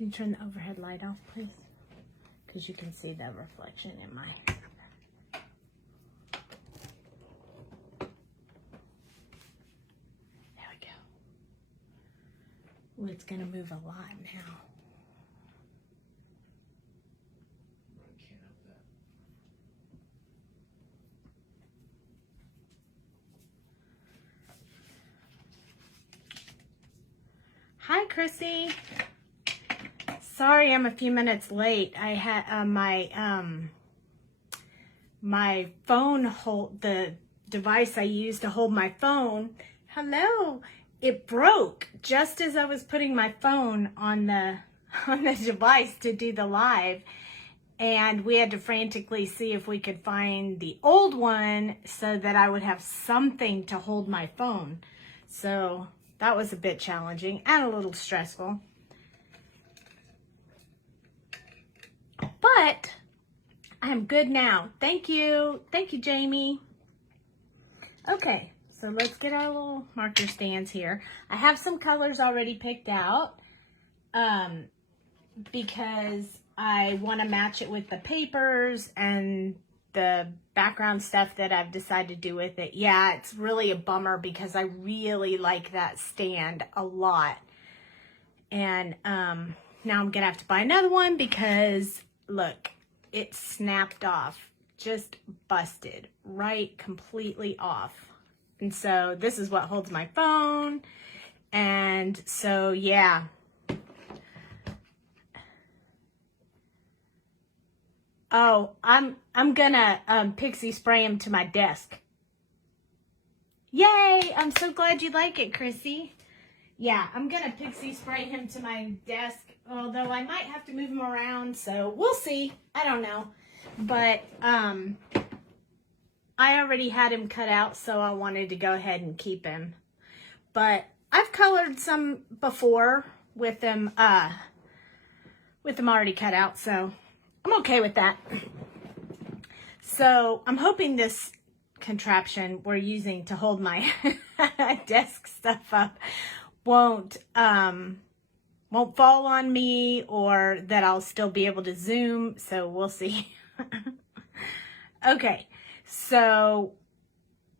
Can you turn the overhead light off, please? Because you can see the reflection in my... There we go. Ooh, it's going to move a lot now. Hi, Chrissy. Sorry, I'm a few minutes late. I had my phone the device I use to hold my phone. Hello. It broke just as I was putting my phone on the device to do the live, and we had to frantically see if we could find the old one so that I would have something to hold my phone. So that was a bit challenging and a little stressful. But I'm good now. Thank you. Thank you, Jamie. Okay, so let's get our little marker stands here. I have some colors already picked out because I want to match it with the papers and the background stuff that I've decided to do with it. Yeah, it's really a bummer because I really like that stand a lot. And now I'm gonna have to buy another one because look, it snapped off, just busted right completely off. And so this is what holds my phone. And so yeah. Oh, I'm gonna pixie spray him to my desk. Yay! I'm so glad you like it, Chrissy. Yeah, I'm gonna pixie spray him to my desk, although I might have to move him around, so we'll see. I don't know. But I already had him cut out, so I wanted to go ahead and keep him. But I've colored some before with them already cut out, so I'm okay with that. So I'm hoping this contraption we're using to hold my desk stuff up won't fall on me, or that I'll still be able to zoom. So we'll see. Okay, so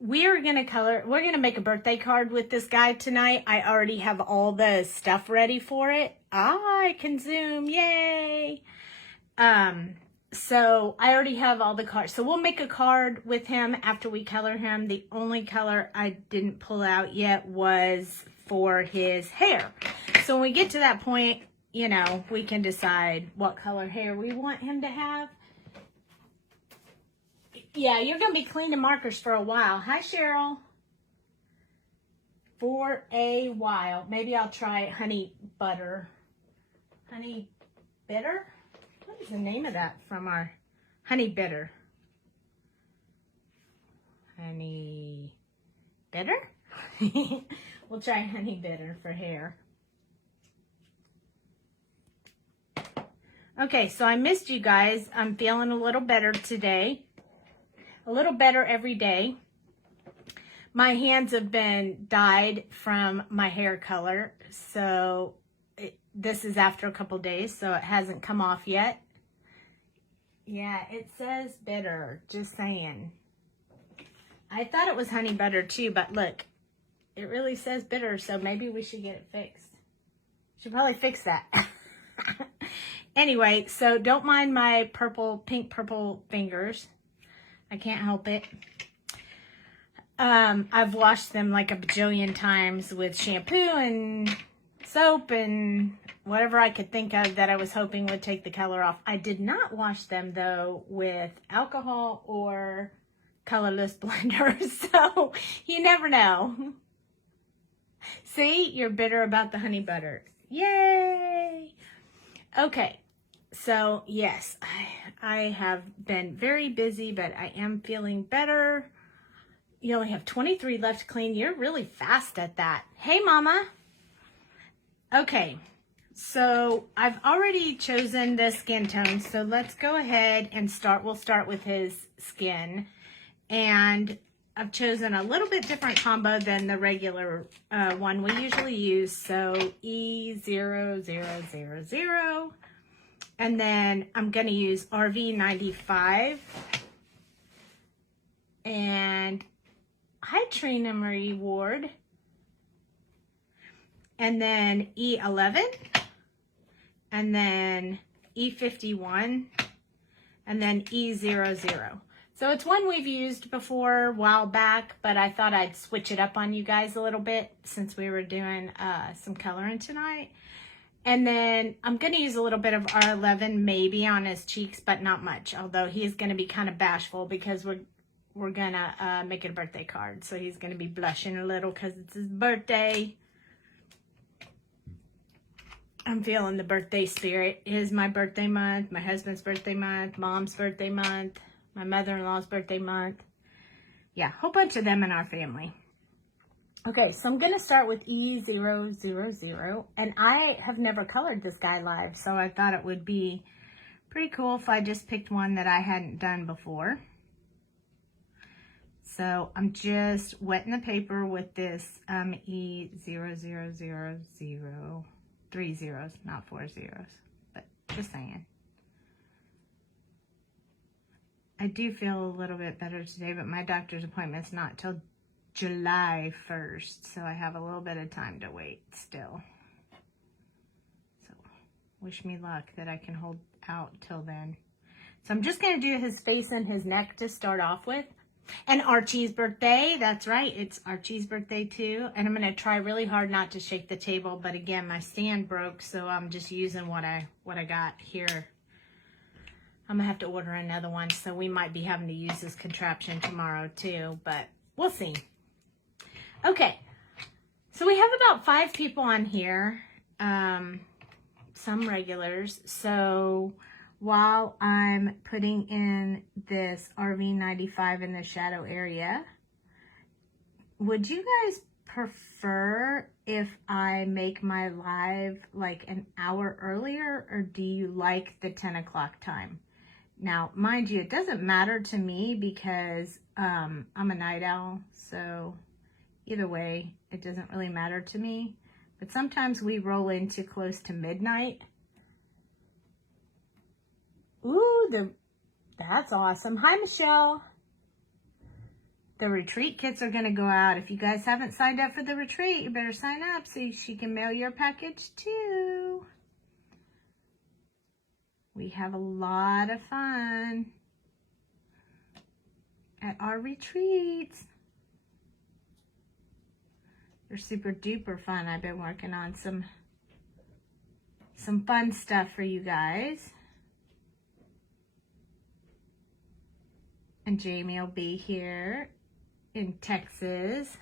we're gonna make a birthday card with this guy tonight. I already have all the stuff ready for it. I can zoom, yay! So I already have all the cards. So we'll make a card with him after we color him. The only color I didn't pull out yet was for his hair. So when we get to that point, you know, we can decide what color hair we want him to have. Yeah, you're going to be cleaning markers for a while. Hi, Cheryl. For a while. Maybe I'll try honey butter. Honey bitter? What is the name of that from our honey bitter? Honey bitter? We'll try honey bitter for hair. Okay, so I missed you guys. I'm feeling a little better today. A little better every day. My hands have been dyed from my hair color, so this is after a couple days, so it hasn't come off yet. Yeah, it says bitter, just saying. I thought it was honey butter too, but look, it really says bitter, so maybe we should get it fixed. Should probably fix that. Anyway, so don't mind my pink purple fingers. I can't help it. I've washed them like a bajillion times with shampoo and soap and whatever I could think of that I was hoping would take the color off. I did not wash them though with alcohol or colorless blender, so you never know. See, you're bitter about the honey butter. Yay! Okay, so yes, I have been very busy, but I am feeling better. You only have 23 left to clean. You're really fast at that. Hey, Mama. Okay, so I've already chosen the skin tone, so let's go ahead and start. We'll start with his skin. And I've chosen a little bit different combo than the regular one we usually use. So E0000. And then I'm going to use RV95 and hi Trina Marie Ward. And then E11 and then E51 and then E00. So it's one we've used before a while back, but I thought I'd switch it up on you guys a little bit since we were doing some coloring tonight. And then I'm going to use a little bit of R11 maybe on his cheeks, but not much. Although he is going to be kind of bashful because we're going to make it a birthday card. So he's going to be blushing a little because it's his birthday. I'm feeling the birthday spirit. It is my birthday month, my husband's birthday month, mom's birthday month, my mother-in-law's birthday month. Yeah, a whole bunch of them in our family. Okay, so I'm going to start with E000, and I have never colored this guy live, so I thought it would be pretty cool if I just picked one that I hadn't done before. So I'm just wetting the paper with this E0000, 3 zeros, not 4 zeros, but just saying. I do feel a little bit better today, but my doctor's appointment's not till July 1st, so I have a little bit of time to wait still. So wish me luck that I can hold out till then. So I'm just going to do his face and his neck to start off with. And Archie's birthday, that's right, it's Archie's birthday too. And I'm going to try really hard not to shake the table, but again, my stand broke, so I'm just using what I got here. I'm going to have to order another one, so we might be having to use this contraption tomorrow too, but we'll see. Okay, so we have about 5 people on here, some regulars. So while I'm putting in this RV95 in the shadow area, would you guys prefer if I make my live like an hour earlier, or do you like the 10 o'clock time? Now, mind you, it doesn't matter to me because I'm a night owl, so either way, it doesn't really matter to me. But sometimes we roll into close to midnight. Ooh, that's awesome. Hi, Michelle. The retreat kits are going to go out. If you guys haven't signed up for the retreat, you better sign up so she can mail your package too. We have a lot of fun at our retreats. They're super duper fun. I've been working on some fun stuff for you guys. And Jamie will be here in Texas.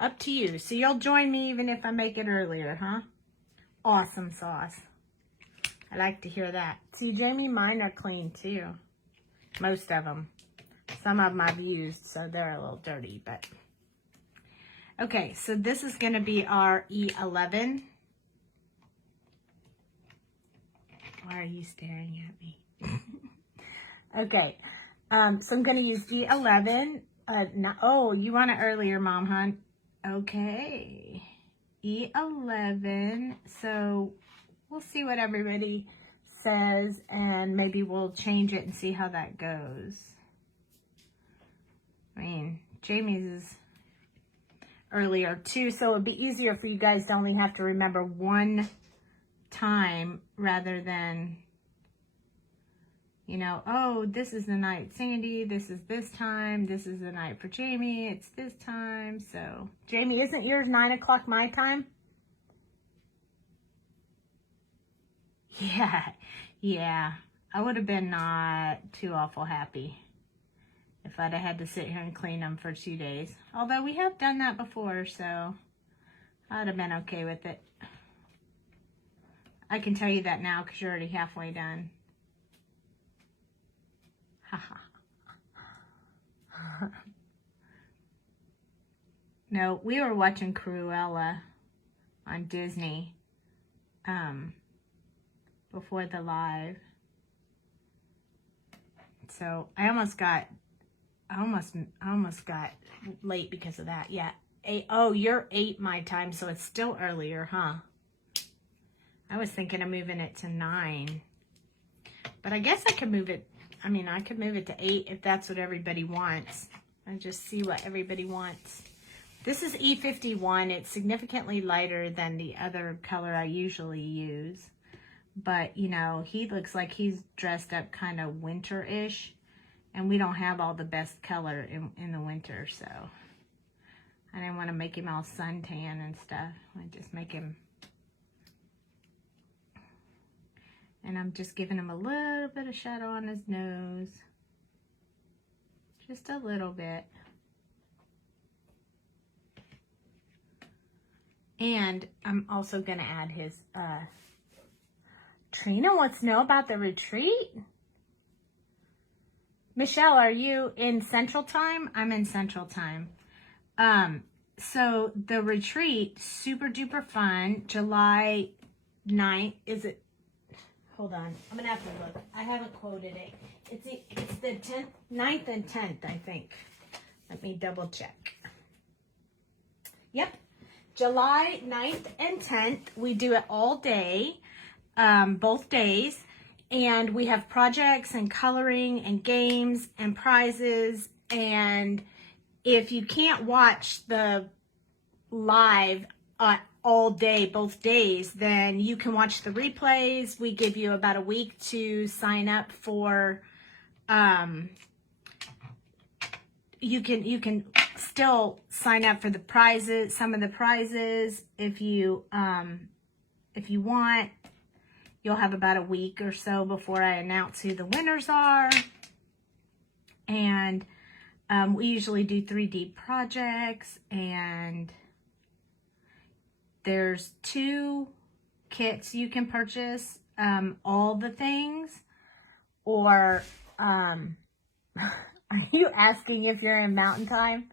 Up to you. So you'll join me even if I make it earlier, huh? Awesome sauce. I like to hear that. See, Jamie, mine are clean too. Most of them. Some of them I've used, so they're a little dirty, but. Okay, so this is going to be our E11. Why are you staring at me? Okay, so I'm going to use E11. Oh, you want it earlier, Mom, huh? Okay. E11. So we'll see what everybody says, and maybe we'll change it and see how that goes. I mean, Jamie's is earlier too, so it'd be easier for you guys to only have to remember one time rather than, you know, oh, this is the night Sandy, this is this time, this is the night for Jamie, it's this time. So, Jamie, isn't yours 9 o'clock my time? Yeah. I would have been not too awful happy if I'd have had to sit here and clean them for 2 days. Although we have done that before, so I'd have been okay with it. I can tell you that now because you're already halfway done. No, we were watching Cruella on Disney before the live. So I almost got late because of that. Yeah. Oh, you're 8 my time, so it's still earlier, huh? I was thinking of moving it to 9. But I guess I could move it, I could move it to 8 if that's what everybody wants. And just see what everybody wants. This is E51. It's significantly lighter than the other color I usually use. But, you know, he looks like he's dressed up kind of winter-ish. And we don't have all the best color in the winter, so I didn't want to make him all suntan and stuff. I just make him, and I'm just giving him a little bit of shadow on his nose, just a little bit. And I'm also going to add his, Trina wants to know about the retreat. Michelle, are you in Central Time? I'm in Central Time. So the retreat, super duper fun, July 9th, is it? Hold on, I'm gonna have to look. I haven't quoted it. It's the 10th, 9th and 10th, I think. Let me double check. Yep, July 9th and 10th. We do it all day, both days. And we have projects and coloring and games and prizes. And if you can't watch the live all day, both days, then you can watch the replays. We give you about a week to sign up for, you can still sign up for the prizes, some of the prizes if you want. You'll have about a week or so before I announce who the winners are. And we usually do 3D projects, and there's 2 kits you can purchase, all the things. Or are you asking if you're in Mountain Time?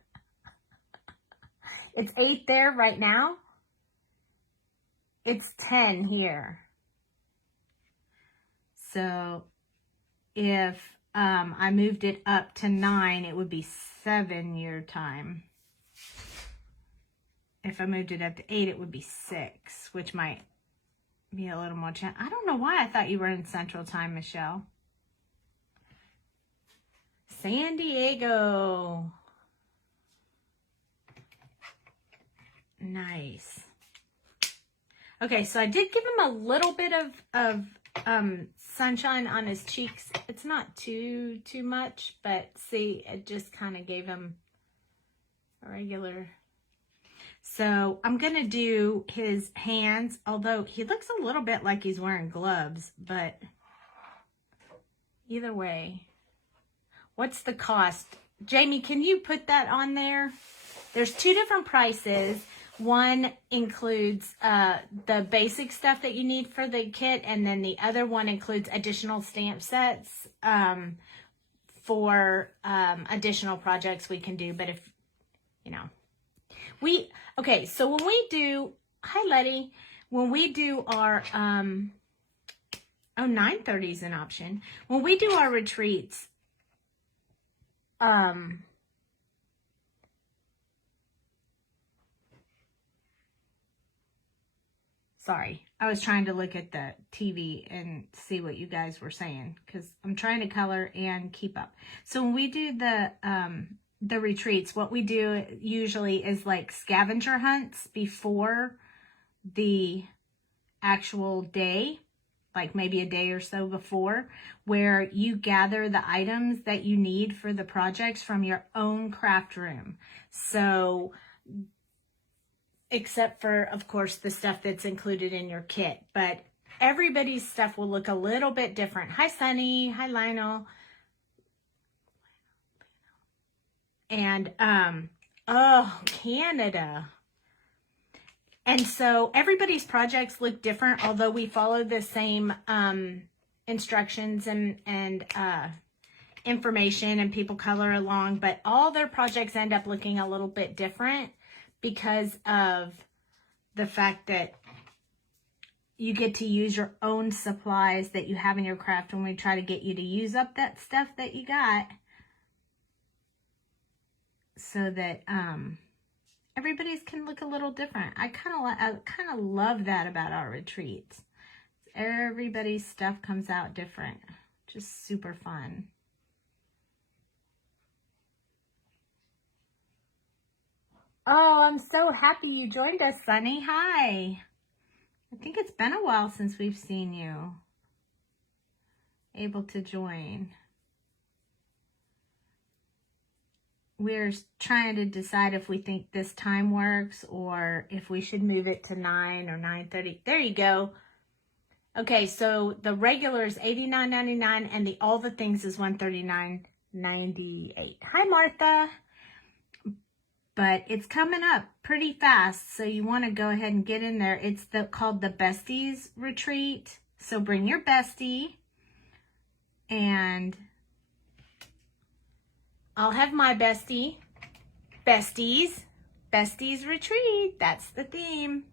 It's 8 there right now. It's 10 here. So if I moved it up to 9, it would be 7 your time. If I moved it up to 8, it would be 6, which might be a little more challenging. I don't know why I thought you were in Central Time, Michelle. San Diego. Nice. Okay, so I did give him a little bit of sunshine on his cheeks. It's not too much, but see, it just kind of gave him a regular. So I'm going to do his hands, although he looks a little bit like he's wearing gloves, but either way. What's the cost? Jamie, can you put that on there? There's 2 different prices. One includes the basic stuff that you need for the kit, and then the other one includes additional stamp sets for additional projects we can do. But if, you know, okay, so when we do, hi Letty, when we do our, 9:30 is an option. When we do our retreats, sorry, I was trying to look at the TV and see what you guys were saying, because I'm trying to color and keep up. So when we do the retreats, what we do usually is like scavenger hunts before the actual day, like maybe a day or so before, where you gather the items that you need for the projects from your own craft room. So except for, of course, the stuff that's included in your kit. But everybody's stuff will look a little bit different. Hi, Sunny. Hi, Lionel. And, oh, Canada. And so everybody's projects look different, although we follow the same instructions and information, and people color along. But all their projects end up looking a little bit different, because of the fact that you get to use your own supplies that you have in your craft when we try to get you to use up that stuff that you got, so that everybody's can look a little different. I kind of love that about our retreats. Everybody's stuff comes out different. Just super fun. Oh, I'm so happy you joined us, Sunny. Hi. I think it's been a while since we've seen you able to join. We're trying to decide if we think this time works or if we should move it to 9 or 9:30. There you go. Okay, so the regular is $89.99 and the all the things is $139.98. Hi, Martha. But it's coming up pretty fast, so you want to go ahead and get in there. It's called the Besties Retreat. So bring your bestie, and I'll have my bestie. Besties Retreat. That's the theme.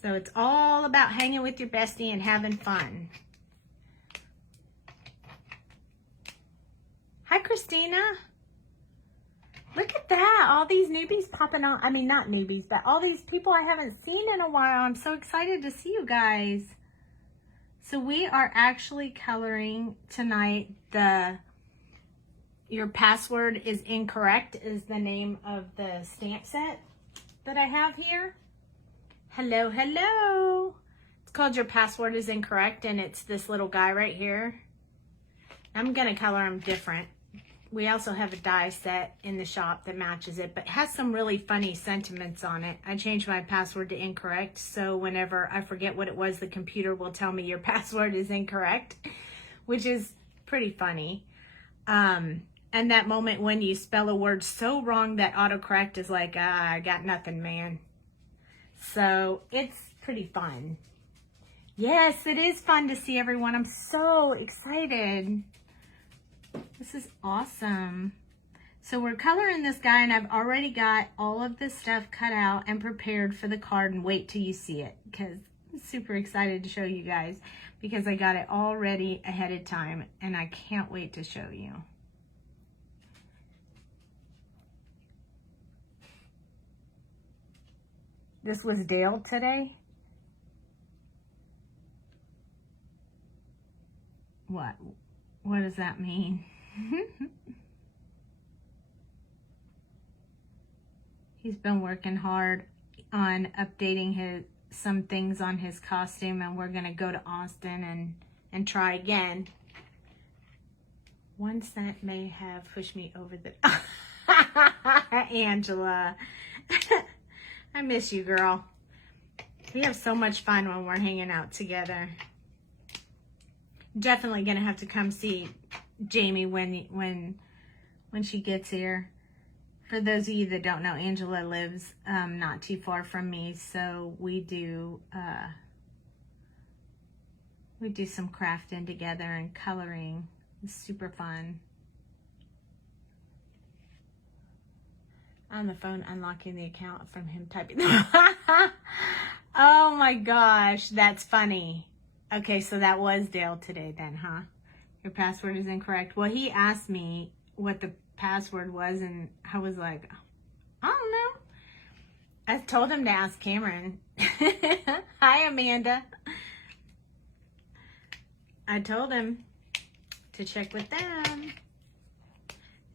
So it's all about hanging with your bestie and having fun. Hi, Christina. Look at that. All these newbies popping on. I mean, not newbies, but all these people I haven't seen in a while. I'm so excited to see you guys. So we are actually coloring tonight Your Password is Incorrect is the name of the stamp set that I have here. Hello, hello. It's called Your Password is Incorrect, and it's this little guy right here. I'm going to color him different. We also have a die set in the shop that matches it, but has some really funny sentiments on it. I changed my password to incorrect, so whenever I forget what it was, the computer will tell me your password is incorrect, which is pretty funny. And that moment when you spell a word so wrong that autocorrect is like, I got nothing, man. So it's pretty fun. Yes, it is fun to see everyone. I'm so excited. This is awesome. So we're coloring this guy, and I've already got all of this stuff cut out and prepared for the card, and wait till you see it, because I'm super excited to show you guys because I got it all ready ahead of time, and I can't wait to show you. This was Dale today. What does that mean? He's been working hard on updating some things on his costume, and we're gonna go to Austin and try again. 1 cent may have pushed me over the Angela. I miss you, girl. We have so much fun when we're hanging out together. Definitely gonna have to come see Jamie when she gets here. For those of you that don't know, Angela lives not too far from me, so we do some crafting together and coloring. It's super fun. On the phone, unlocking the account from him typing. Oh my gosh, that's funny. Okay, so that was Dale today then, huh? Your password is incorrect. Well, he asked me what the password was, and I was like, I don't know. I told him to ask Cameron. Hi, Amanda. I told him to check with them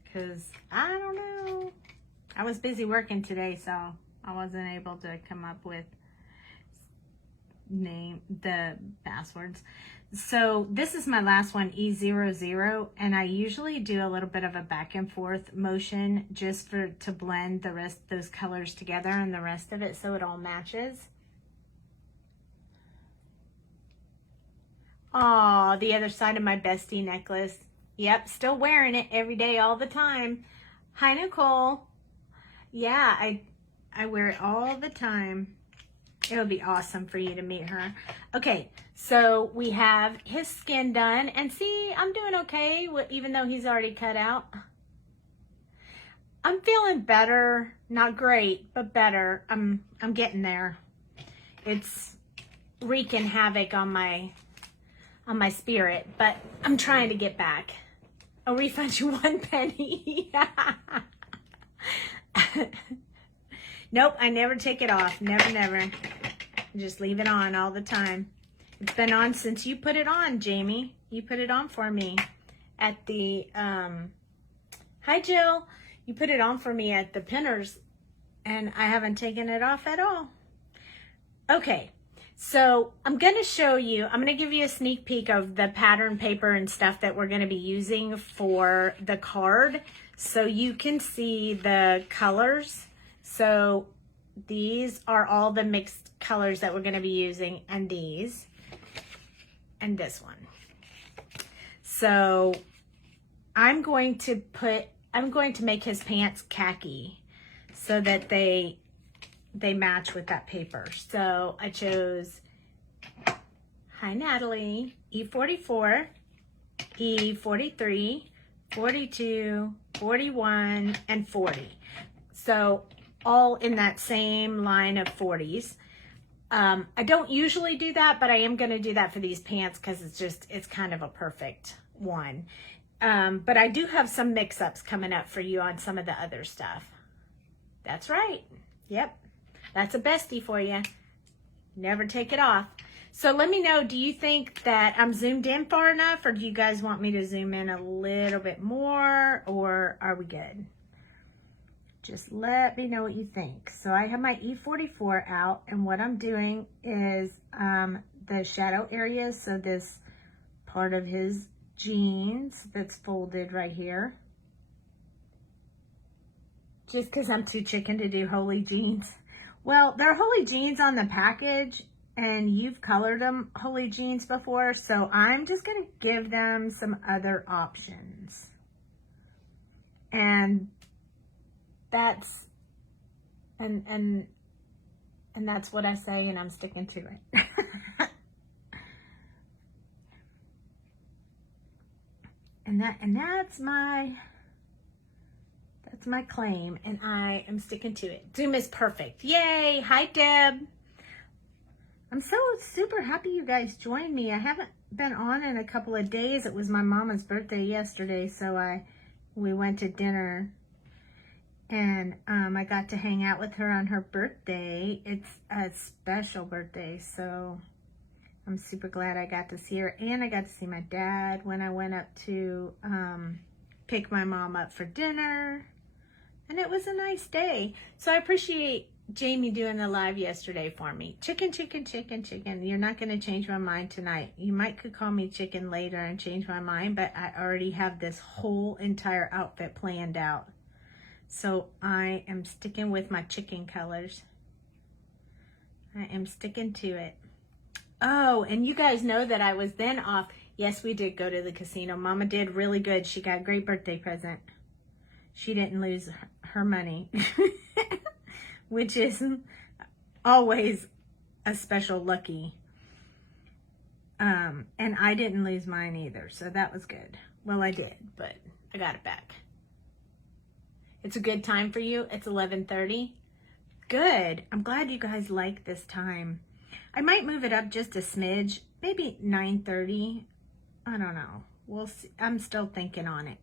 because I don't know. I was busy working today, so I wasn't able to come up with the passwords. So this is my last one, E00, and I usually do a little bit of a back and forth motion just to blend the rest those colors together and the rest of it so it all matches. Oh, the other side of my bestie necklace. Yep, still wearing it every day, all the time. Hi, Nicole. Yeah, I wear it all the time. It'll be awesome for you to meet her. Okay, so we have his skin done, and see, I'm doing okay, even though he's already cut out. I'm feeling better, not great, but better. I'm getting there. It's wreaking havoc on my spirit, but I'm trying to get back. I'll refund you 1 penny. Nope, I never take it off. Never, never. Just leave it on all the time. It's been on since you put it on, Jamie. You put it on for me at the, hi Jill. You put it on for me at the Pinners, and I haven't taken it off at all. Okay, so I'm going to show you, I'm going to give you a sneak peek of the pattern paper and stuff that we're going to be using for the card, so you can see the colors. So these are all the mixed colors that we're going to be using, and these, and this one. So I'm going to make his pants khaki so that they match with that paper. So I chose, hi Natalie, E44, E43, 42, 41, and 40. So all in that same line of 40s. I don't usually do that, but I am going to do that for these pants because it's kind of a perfect one. But I do have some mix-ups coming up for you on some of the other stuff. That's right. Yep. That's a bestie for you. Never take it off. So let me know, do you think that I'm zoomed in far enough, or do you guys want me to zoom in a little bit more, or are we good? Just let me know what you think. So I have my E44 out, and what I'm doing is the shadow areas, so this part of his jeans that's folded right here. Just because I'm too chicken to do holy jeans. Well, they're holy jeans on the package, and you've colored them holy jeans before, so I'm just going to give them some other options. And that's and that's what I say, and I'm sticking to it. and that's my claim, and I am sticking to it. Zoom is perfect. Yay! Hi Deb. I'm so super happy you guys joined me. I haven't been on in a couple of days. It was my mama's birthday yesterday, so we went to dinner. And I got to hang out with her on her birthday. It's a special birthday, so I'm super glad I got to see her. And I got to see my dad when I went up to pick my mom up for dinner. And it was a nice day. So I appreciate Jamie doing the live yesterday for me. Chicken, chicken, chicken, chicken. You're not going to change my mind tonight. You could call me chicken later and change my mind, but I already have this whole entire outfit planned out. So I am sticking with my chicken colors. I am sticking to it. Oh, and you guys know that I was then off. Yes, we did go to the casino. Mama did really good. She got a great birthday present. She didn't lose her money, which is always a special lucky. And I didn't lose mine either, so that was good. Well, I did, but I got it back. It's a good time for you. It's 11:30. Good. I'm glad you guys like this time. I might move it up just a smidge, maybe 9:30. I don't know. We'll see. I'm still thinking on it.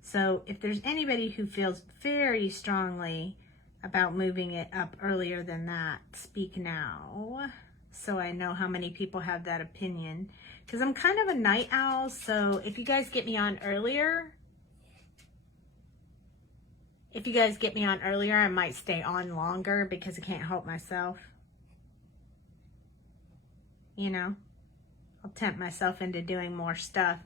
So if there's anybody who feels very strongly about moving it up earlier than that, speak now, so I know how many people have that opinion. Because I'm kind of a night owl, so if you guys get me on earlier, I might stay on longer because I can't help myself. You know, I'll tempt myself into doing more stuff.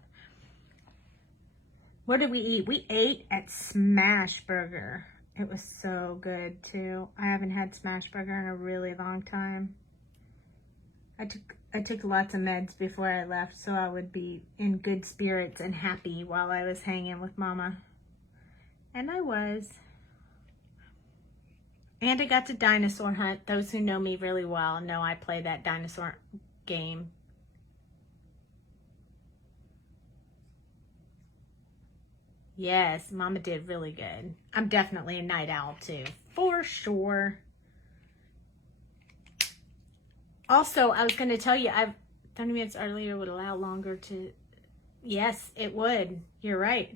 What did we eat? We ate at Smash Burger. It was so good too. I haven't had Smash Burger in a really long time. I took lots of meds before I left, so I would be in good spirits and happy while I was hanging with Mama. And I was. And I got to dinosaur hunt. Those who know me really well know I play that dinosaur game. Yes, Mama did really good. I'm definitely a night owl too, for sure. Also, I was going to tell you, 30 minutes earlier would allow longer to, yes, it would. You're right.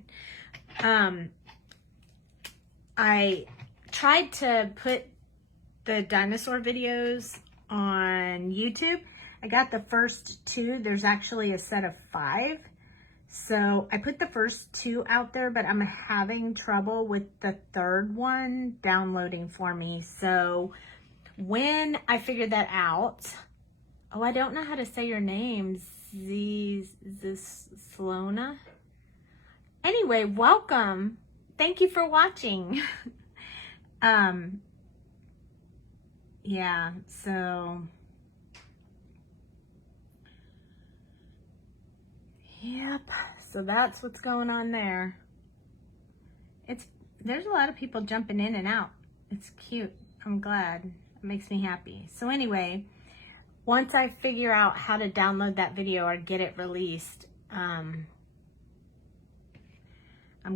I tried to put the dinosaur videos on YouTube. I got the first 2. There's actually a set of 5. So I put the first 2 out there, but I'm having trouble with the 3rd one downloading for me. So when I figured that out, oh, I don't know how to say your name, Slona. Anyway, welcome. Thank you for watching. Yeah, so yep, so that's what's going on there. There's a lot of people jumping in and out. It's cute. I'm glad. It makes me happy. So anyway, once I figure out how to download that video or get it released, I'm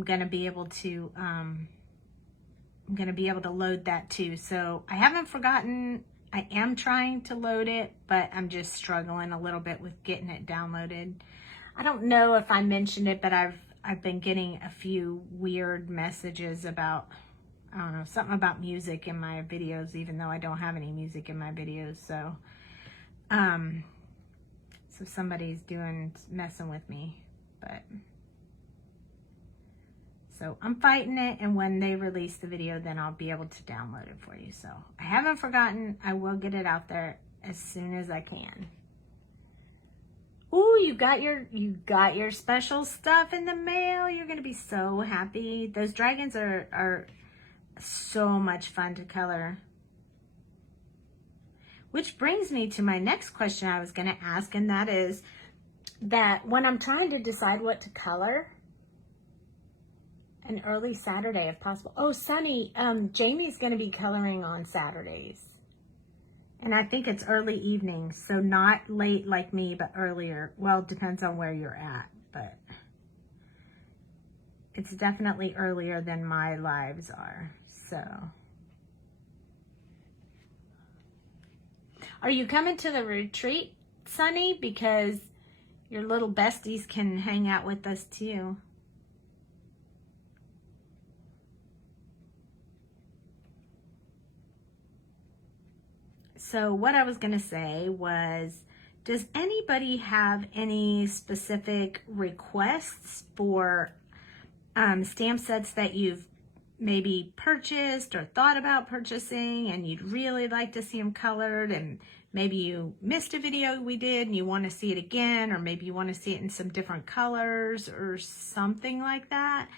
gonna be able to load that too. So I haven't forgotten. I am trying to load it, but I'm just struggling a little bit with getting it downloaded. I don't know if I mentioned it, but I've been getting a few weird messages about, I don't know, something about music in my videos, even though I don't have any music in my videos. So so somebody's messing with me, but so I'm fighting it, and when they release the video, then I'll be able to download it for you. So I haven't forgotten. I will get it out there as soon as I can. Ooh, you got your special stuff in the mail. You're gonna be so happy. Those dragons are so much fun to color. Which brings me to my next question I was gonna ask, and that is that when I'm trying to decide what to color, an early Saturday if possible. Oh, Sunny, Jamie's going to be coloring on Saturdays. And I think it's early evening, so not late like me, but earlier. Well, it depends on where you're at, but it's definitely earlier than my lives are. So, are you coming to the retreat, Sunny? Because your little besties can hang out with us too. So what I was going to say was, does anybody have any specific requests for stamp sets that you've maybe purchased or thought about purchasing and you'd really like to see them colored, and maybe you missed a video we did and you want to see it again, or maybe you want to see it in some different colors or something like that?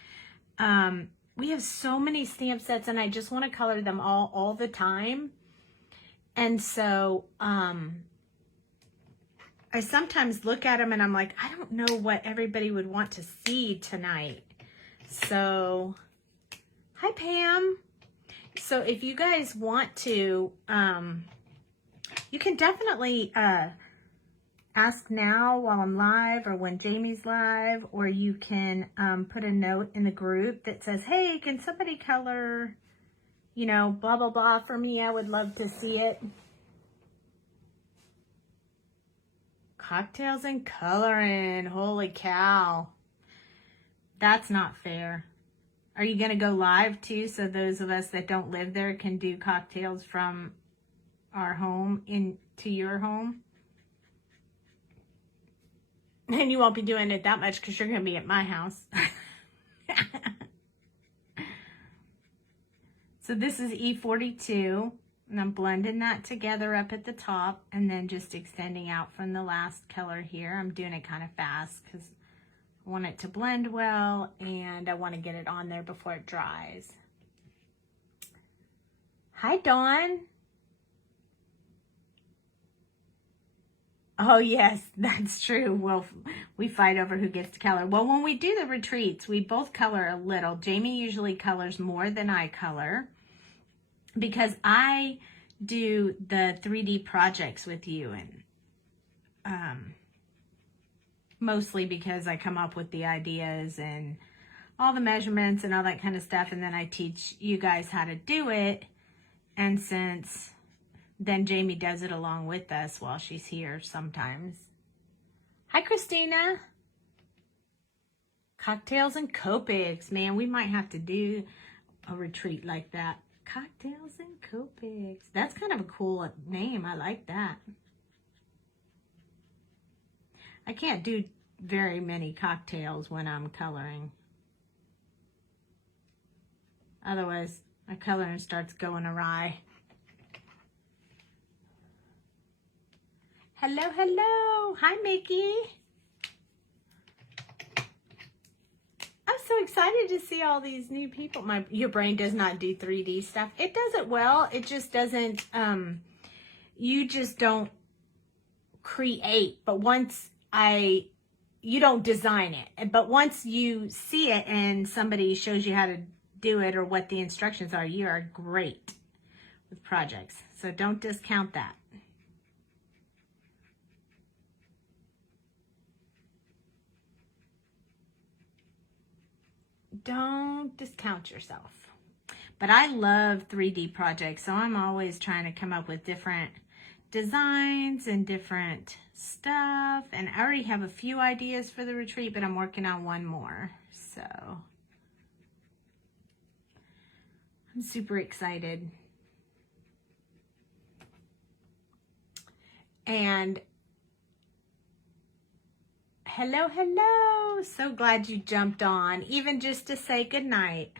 We have so many stamp sets and I just want to color them all the time. And so I sometimes look at them and I'm like, I don't know what everybody would want to see tonight. So, hi Pam. So if you guys want to, you can definitely ask now while I'm live or when Jamie's live, or you can put a note in the group that says, hey, can somebody color, you know, blah, blah, blah for me. I would love to see it. Cocktails and coloring. Holy cow. That's not fair. Are you going to go live too, so those of us that don't live there can do cocktails from our home into your home? And you won't be doing it that much because you're going to be at my house. So this is E42, and I'm blending that together up at the top and then just extending out from the last color here. I'm doing it kind of fast because I want it to blend well and I want to get it on there before it dries. Hi, Dawn. Oh, yes, that's true. Well, we fight over who gets to color. Well, when we do the retreats, we both color a little. Jamie usually colors more than I color, because I do the 3D projects with you, and mostly because I come up with the ideas and all the measurements and all that kind of stuff, and then I teach you guys how to do it. And since then Jamie does it along with us while she's here sometimes. Hi, Christina. Cocktails and Copics. Man, we might have to do a retreat like that. Cocktails and Copics. That's kind of a cool name. I like that. I can't do very many cocktails when I'm coloring. Otherwise, my coloring starts going awry. Hello, hello. Hi, Mickey. I'm so excited to see all these new people. Your brain does not do 3D stuff. It does it well. It just doesn't, you just don't create. But once you don't design it. But once you see it and somebody shows you how to do it or what the instructions are, you are great with projects. So don't discount that. Don't discount yourself. But I love 3D projects, so I'm always trying to come up with different designs and different stuff. And I already have a few ideas for the retreat, but I'm working on one more. So I'm super excited. And hello, hello. So glad you jumped on, even just to say goodnight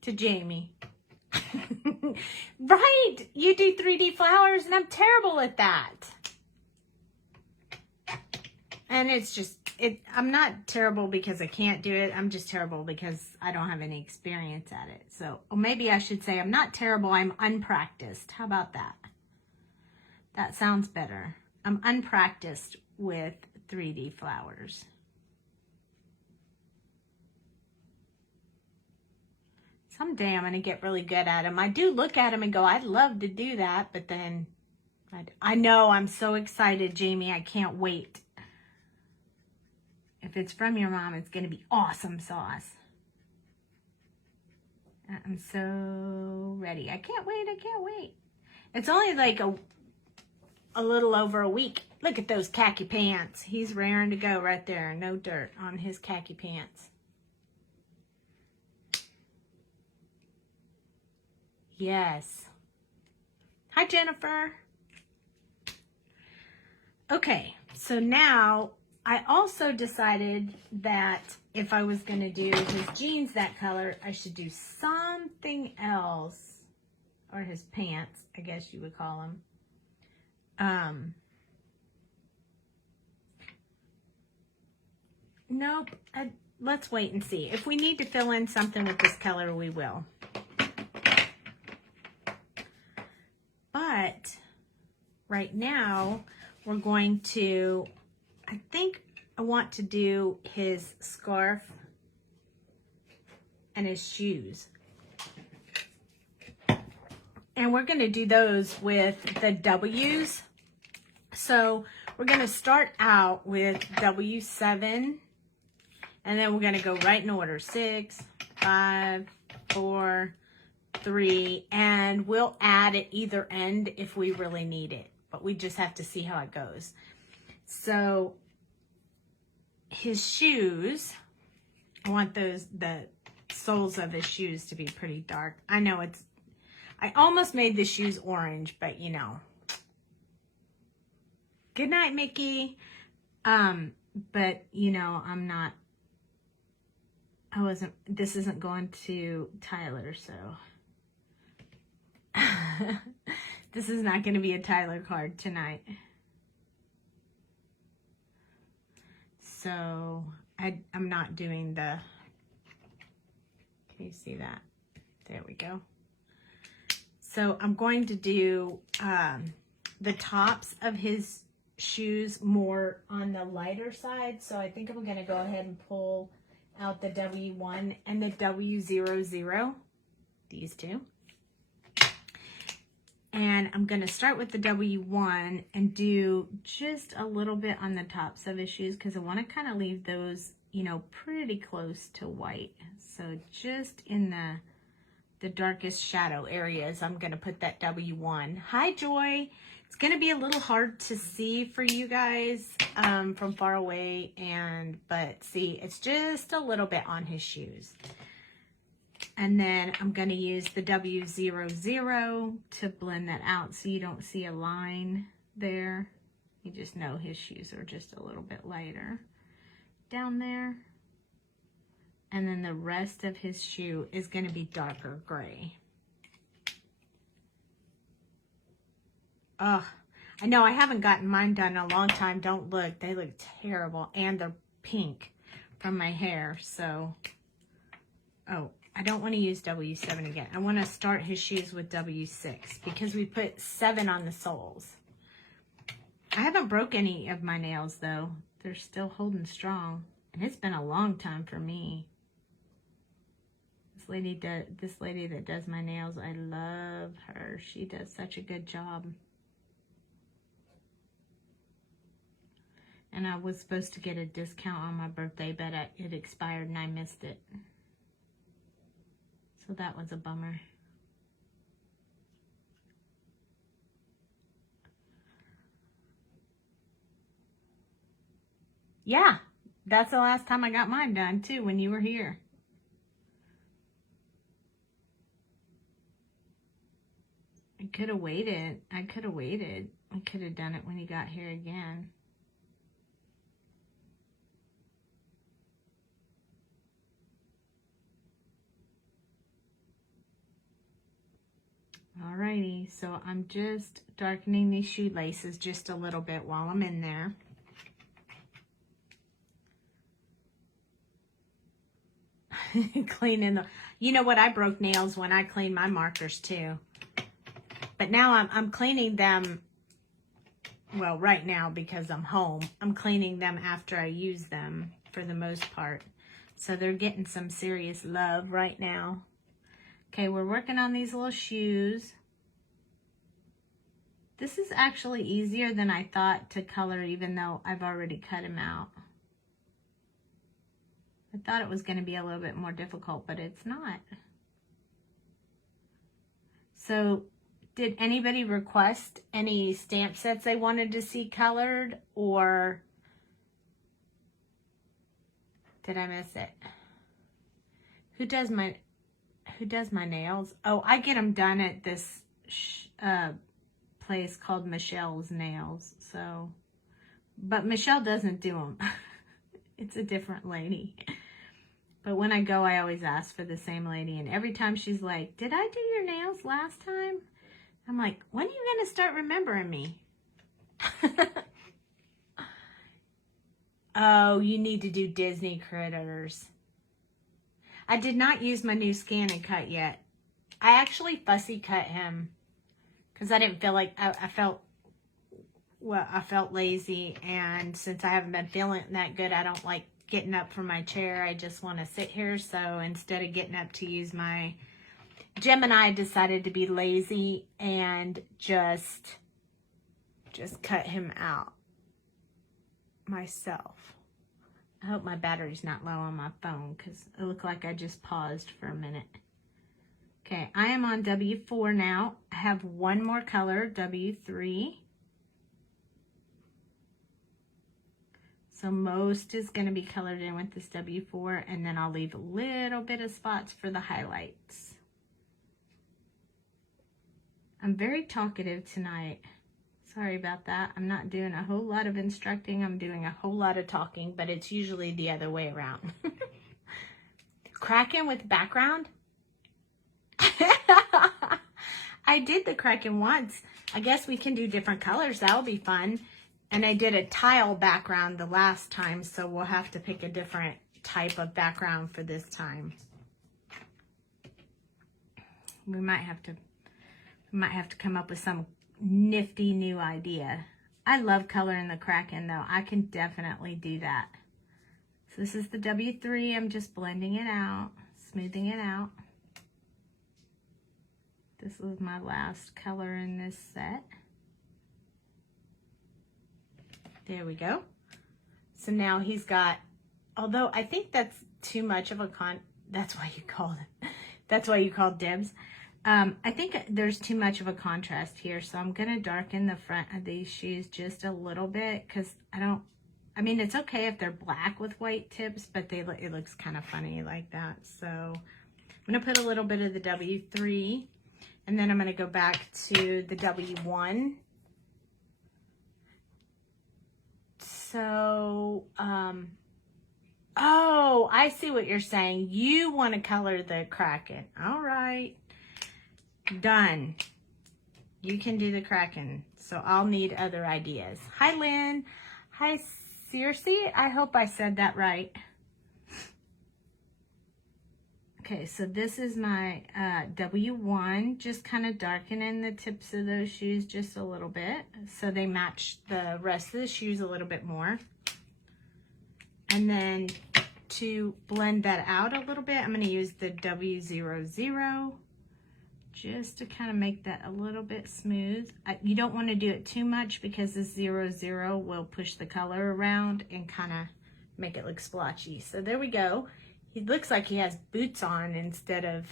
to Jamie. Right, you do 3D flowers and I'm terrible at that. And it's just, I'm not terrible because I can't do it. I'm just terrible because I don't have any experience at it. So, or maybe I should say I'm not terrible, I'm unpracticed. How about that? That sounds better. I'm unpracticed with 3D flowers. Someday I'm going to get really good at them. I do look at them and go, I'd love to do that. But then I know I'm so excited, Jamie. I can't wait. If it's from your mom, it's going to be awesome sauce. I'm so ready. I can't wait. I can't wait. It's only like a little over a week. Look at those khaki pants. He's raring to go right there. No dirt on his khaki pants. Yes. Hi, Jennifer. Okay, so now I also decided that if I was going to do his jeans that color, I should do something else. Or his pants, I guess you would call them. Nope. Let's wait and see. If we need to fill in something with this color, we will. But right now, we're going to, I think I want to do his scarf and his shoes. And we're going to do those with the W's. So we're going to start out with W7. And then we're going to go right in order. 6, 5, 4, 3. And we'll add at either end if we really need it. But we just have to see how it goes. So his shoes, I want the soles of his shoes to be pretty dark. I know I almost made the shoes orange, but you know. Good night, Mickey. But you know, this isn't going to Tyler, so. This is not going to be a Tyler card tonight. So, I'm not doing the, can you see that? There we go. So, I'm going to do the tops of his shoes more on the lighter side. So, I think I'm going to go ahead and pull out the W1 and the W00, these two. And I'm going to start with the W1 and do just a little bit on the tops of his shoes because I want to kind of leave those, you know, pretty close to white. So just in the the darkest shadow areas, I'm going to put that W1. Hi, Joy. It's going to be a little hard to see for you guys from far away, but see, it's just a little bit on his shoes. And then I'm going to use the W00 to blend that out so you don't see a line there. You just know his shoes are just a little bit lighter down there. And then the rest of his shoe is going to be darker gray. Ugh, I know I haven't gotten mine done in a long time. Don't look. They look terrible. And they're pink from my hair. So, oh, I don't want to use W7 again. I want to start his shoes with W6 because we put 7 on the soles. I haven't broke any of my nails, though. They're still holding strong. And it's been a long time for me. This lady that does my nails, I love her. She does such a good job. And I was supposed to get a discount on my birthday, but it expired and I missed it. So that was a bummer. Yeah, that's the last time I got mine done too, when you were here. I could have waited. I could have done it when he got here again. Alrighty, so I'm just darkening these shoelaces just a little bit while I'm in there. Cleaning the, you know what, I broke nails when I cleaned my markers too. But now I'm cleaning them, well, right now because I'm home, I'm cleaning them after I use them for the most part. So they're getting some serious love right now. Okay, we're working on these little shoes. This is actually easier than I thought to color, even though I've already cut them out. I thought it was going to be a little bit more difficult, but it's not. So, did anybody request any stamp sets they wanted to see colored, or did I miss it? Who does my nails? Oh, I get them done at this place called Michelle's Nails. So, but Michelle doesn't do them. It's a different lady. But when I go, I always ask for the same lady. And every time she's like, did I do your nails last time? I'm like, when are you going to start remembering me? Oh, you need to do Disney Critters. I did not use my new scan and cut yet. I actually fussy cut him because I didn't feel like, I felt lazy. And since I haven't been feeling that good, I don't like getting up from my chair. I just want to sit here. So instead of getting up to use my Gemini, I decided to be lazy and just cut him out myself. I hope my battery's not low on my phone because it looked like I just paused for a minute. Okay, I am on W4 now. I have one more color, W3. So most is going to be colored in with this W4, and then I'll leave a little bit of spots for the highlights. I'm very talkative tonight. Sorry about that. I'm not doing a whole lot of instructing. I'm doing a whole lot of talking, but it's usually the other way around. Kraken with background? I did the Kraken once. I guess we can do different colors. That'll be fun. And I did a tile background the last time, so we'll have to pick a different type of background for this time. We might have to come up with some nifty new idea. I love coloring the Kraken though. I can definitely do that. So this is the W3. I'm just blending it out, smoothing it out. This was my last color in this set. There we go. So now he's got, although I think that's too much of a that's why you call it. That's why you called dibs. I think there's too much of a contrast here, so I'm going to darken the front of these shoes just a little bit, because I mean, it's okay if they're black with white tips, but it looks kind of funny like that. So I'm going to put a little bit of the W3, and then I'm going to go back to the W1. So, oh, I see what you're saying. You want to color the Kraken. All right. Done. You can do the Kraken. So I'll need other ideas. Hi, Lynn. Hi, Circe. I hope I said that right. Okay, so this is my W1. Just kind of darkening the tips of those shoes just a little bit, so they match the rest of the shoes a little bit more. And then to blend that out a little bit, I'm going to use the W00 just to kind of make that a little bit smooth. You don't want to do it too much, because this 00 will push the color around and kind of make it look splotchy. So there we go. He looks like he has boots on instead of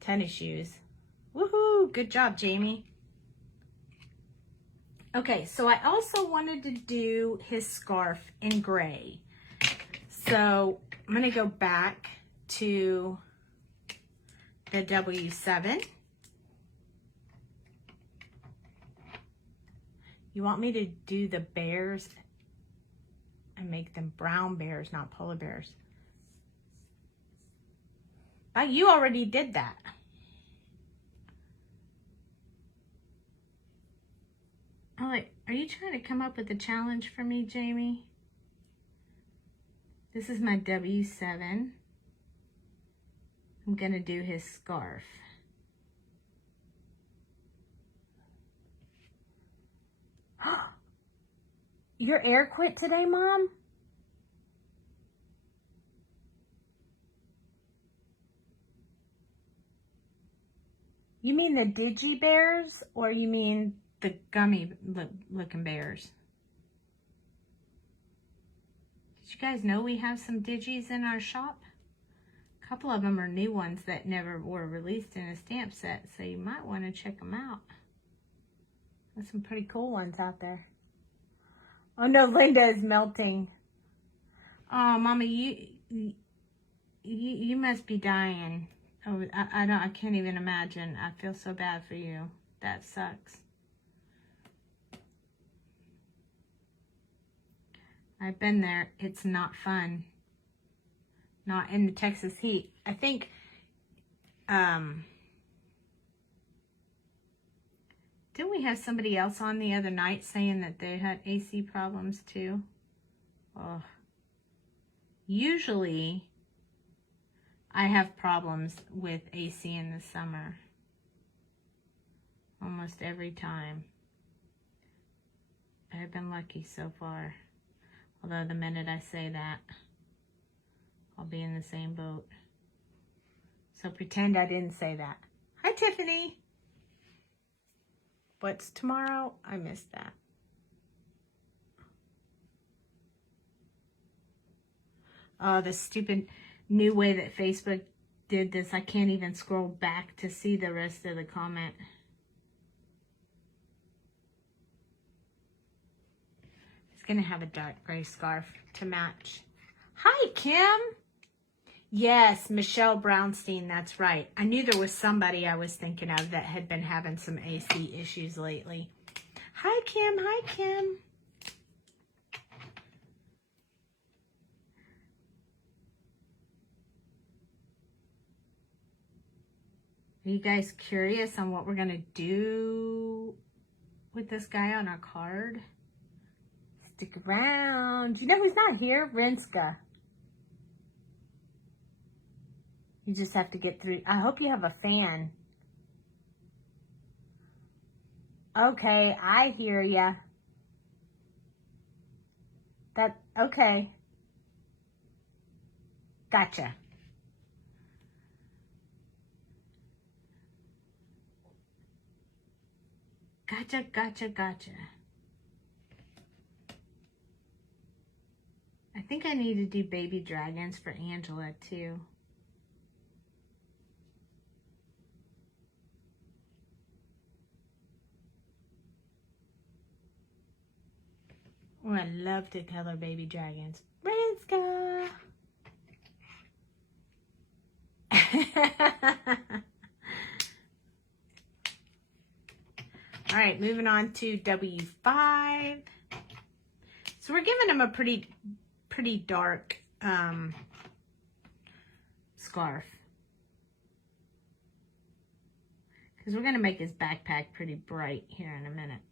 tennis shoes. Woohoo! Good job, Jamie. Okay, so I also wanted to do his scarf in gray. So I'm going to go back to the W7. You want me to do the bears and make them brown bears, not polar bears? You already did that. I'm like, are you trying to come up with a challenge for me, Jamie? This is my W7. I'm gonna do his scarf. Your air quit today, Mom? You mean the Digi Bears, or you mean the gummy looking bears? Did you guys know we have some Digis in our shop? A couple of them are new ones that never were released in a stamp set, so you might want to check them out. There's some pretty cool ones out there. Oh no, Linda is melting. Oh, Mama, you must be dying. Oh, I can't even imagine. I feel so bad for you. That sucks. I've been there. It's not fun. Not in the Texas heat. I think, didn't we have somebody else on the other night saying that they had AC problems too? Oh. Usually, I have problems with AC in the summer. Almost every time. I've been lucky so far. Although the minute I say that, I'll be in the same boat. So pretend I didn't say that. Hi, Tiffany. What's tomorrow? I missed that. Oh, the stupid new way that Facebook did this. I can't even scroll back to see the rest of the comment. It's going to have a dark gray scarf to match. Hi, Kim. Yes, Michelle Brownstein, that's right. I knew there was somebody I was thinking of that had been having some AC issues lately. Hi, Kim. Hi, Kim. Are you guys curious on what we're going to do with this guy on our card? Stick around. You know who's not here? Rinska. You just have to get through. I hope you have a fan. Okay, I hear ya. Okay. Gotcha. Gotcha. I think I need to do baby dragons for Angela too. Oh, I love to color baby dragons. Rinska! All right, moving on to W5. So we're giving him a pretty dark scarf. Because we're going to make his backpack pretty bright here in a minute.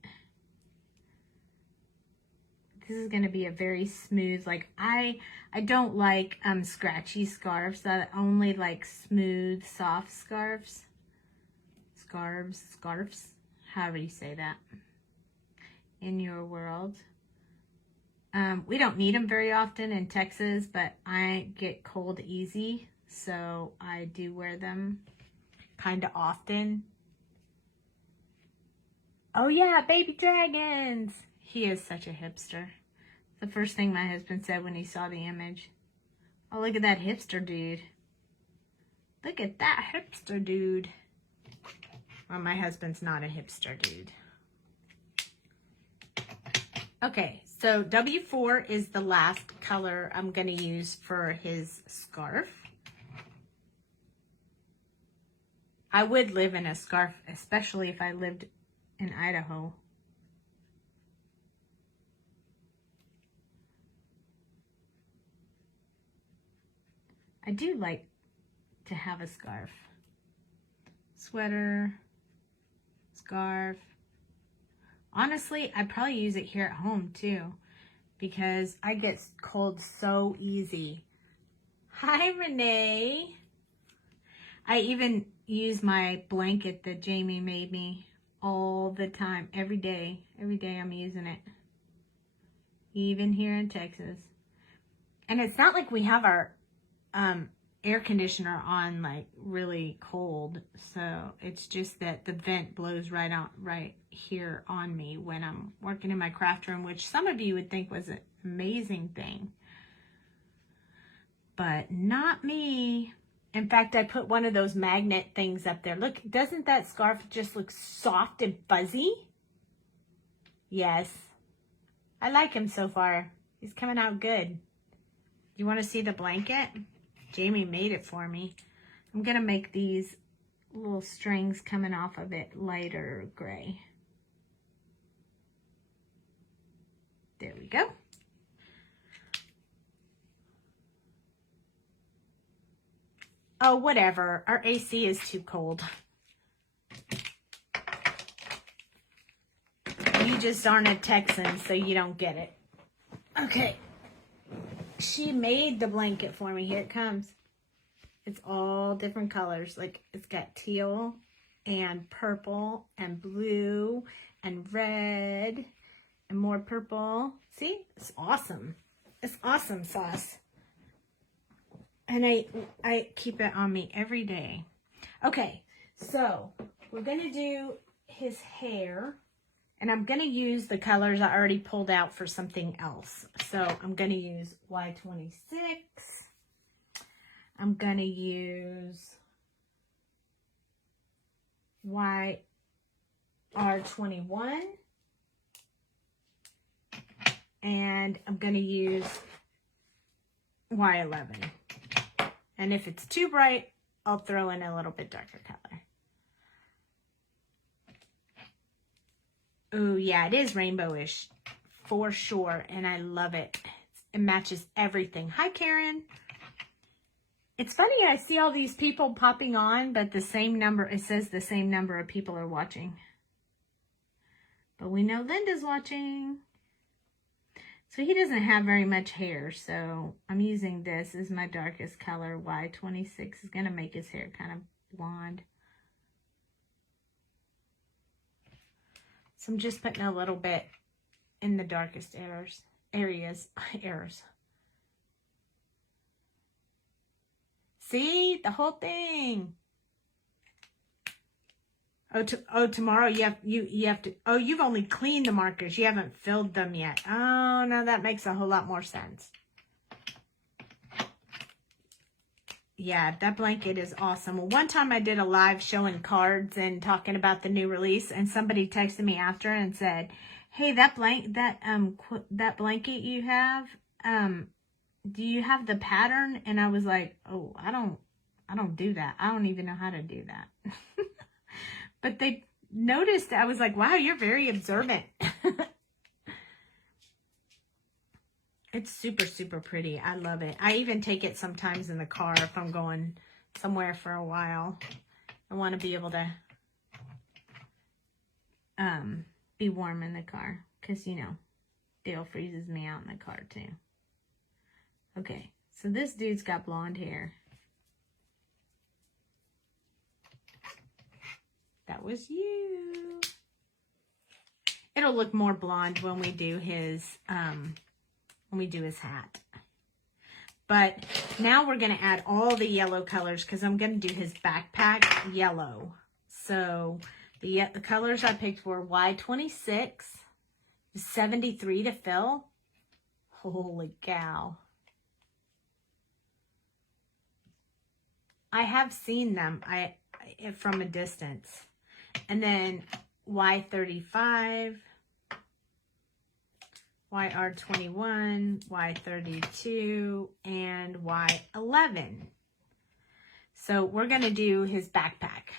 This is going to be a very smooth, like I don't like scratchy scarves. I only like smooth, soft scarves. Scarves, however you say that in your world. We don't need them very often in Texas, but I get cold easy, so I do wear them kind of often. Oh yeah, baby dragons! He is such a hipster. The first thing my husband said when he saw the image. Oh, look at that hipster dude. Look at that hipster dude. Well, my husband's not a hipster dude. Okay, so W4 is the last color I'm going to use for his scarf. I would live in a scarf, especially if I lived in Idaho. I do like to have a scarf. Sweater, scarf. Honestly, I probably use it here at home too, because I get cold so easy. Hi, Renee. I even use my blanket that Jamie made me all the time, every day. Every day I'm using it. Even here in Texas. And it's not like we have our air conditioner on like really cold, so it's just that the vent blows right here on me when I'm working in my craft room, which some of you would think was an amazing thing, but not me. In fact, I put one of those magnet things up there. Look, doesn't that scarf just look soft and fuzzy? Yes, I like him so far. He's coming out good. You want to see the blanket? Jamie made it for me. I'm going to make these little strings coming off of it lighter gray. There we go. Oh, whatever. Our AC is too cold. You just aren't a Texan, so you don't get it. Okay. She made the blanket for me. Here it comes. It's all different colors. Like, it's got teal and purple and blue and red and more purple. See? It's awesome. It's awesome sauce. And I keep it on me every day. Okay, so we're going to do his hair. And I'm going to use the colors I already pulled out for something else. So I'm going to use Y26. I'm going to use YR21. And I'm going to use Y11. And if it's too bright, I'll throw in a little bit darker color. Oh, yeah, it is rainbowish for sure, and I love it. It matches everything. Hi, Karen. It's funny, I see all these people popping on, but the same number, it says the same number of people are watching. But we know Linda's watching. So he doesn't have very much hair, so I'm using this as my darkest color. Y26 is going to make his hair kind of blonde. So I'm just putting a little bit in the darkest areas. See, the whole thing. Oh, tomorrow you have to. Oh, you've only cleaned the markers. You haven't filled them yet. Oh, no, that makes a whole lot more sense. Yeah, that blanket is awesome. Well, one time I did a live showing cards and talking about the new release, and somebody texted me after and said, "Hey, that blanket you have, do you have the pattern?" And I was like, "Oh, I don't do that. I don't even know how to do that." But they noticed. I was like, "Wow, you're very observant." It's super, super pretty. I love it. I even take it sometimes in the car if I'm going somewhere for a while. I want to be able to be warm in the car because, you know, Dale freezes me out in the car too. Okay, so this dude's got blonde hair. That was you. It'll look more blonde when we do his hat. But now we're going to add all the yellow colors because I'm going to do his backpack yellow. So the colors I picked were Y26, 73 to fill. Holy cow. I have seen them from a distance. And then Y35, YR21, Y32, and Y11. So we're going to do his backpack.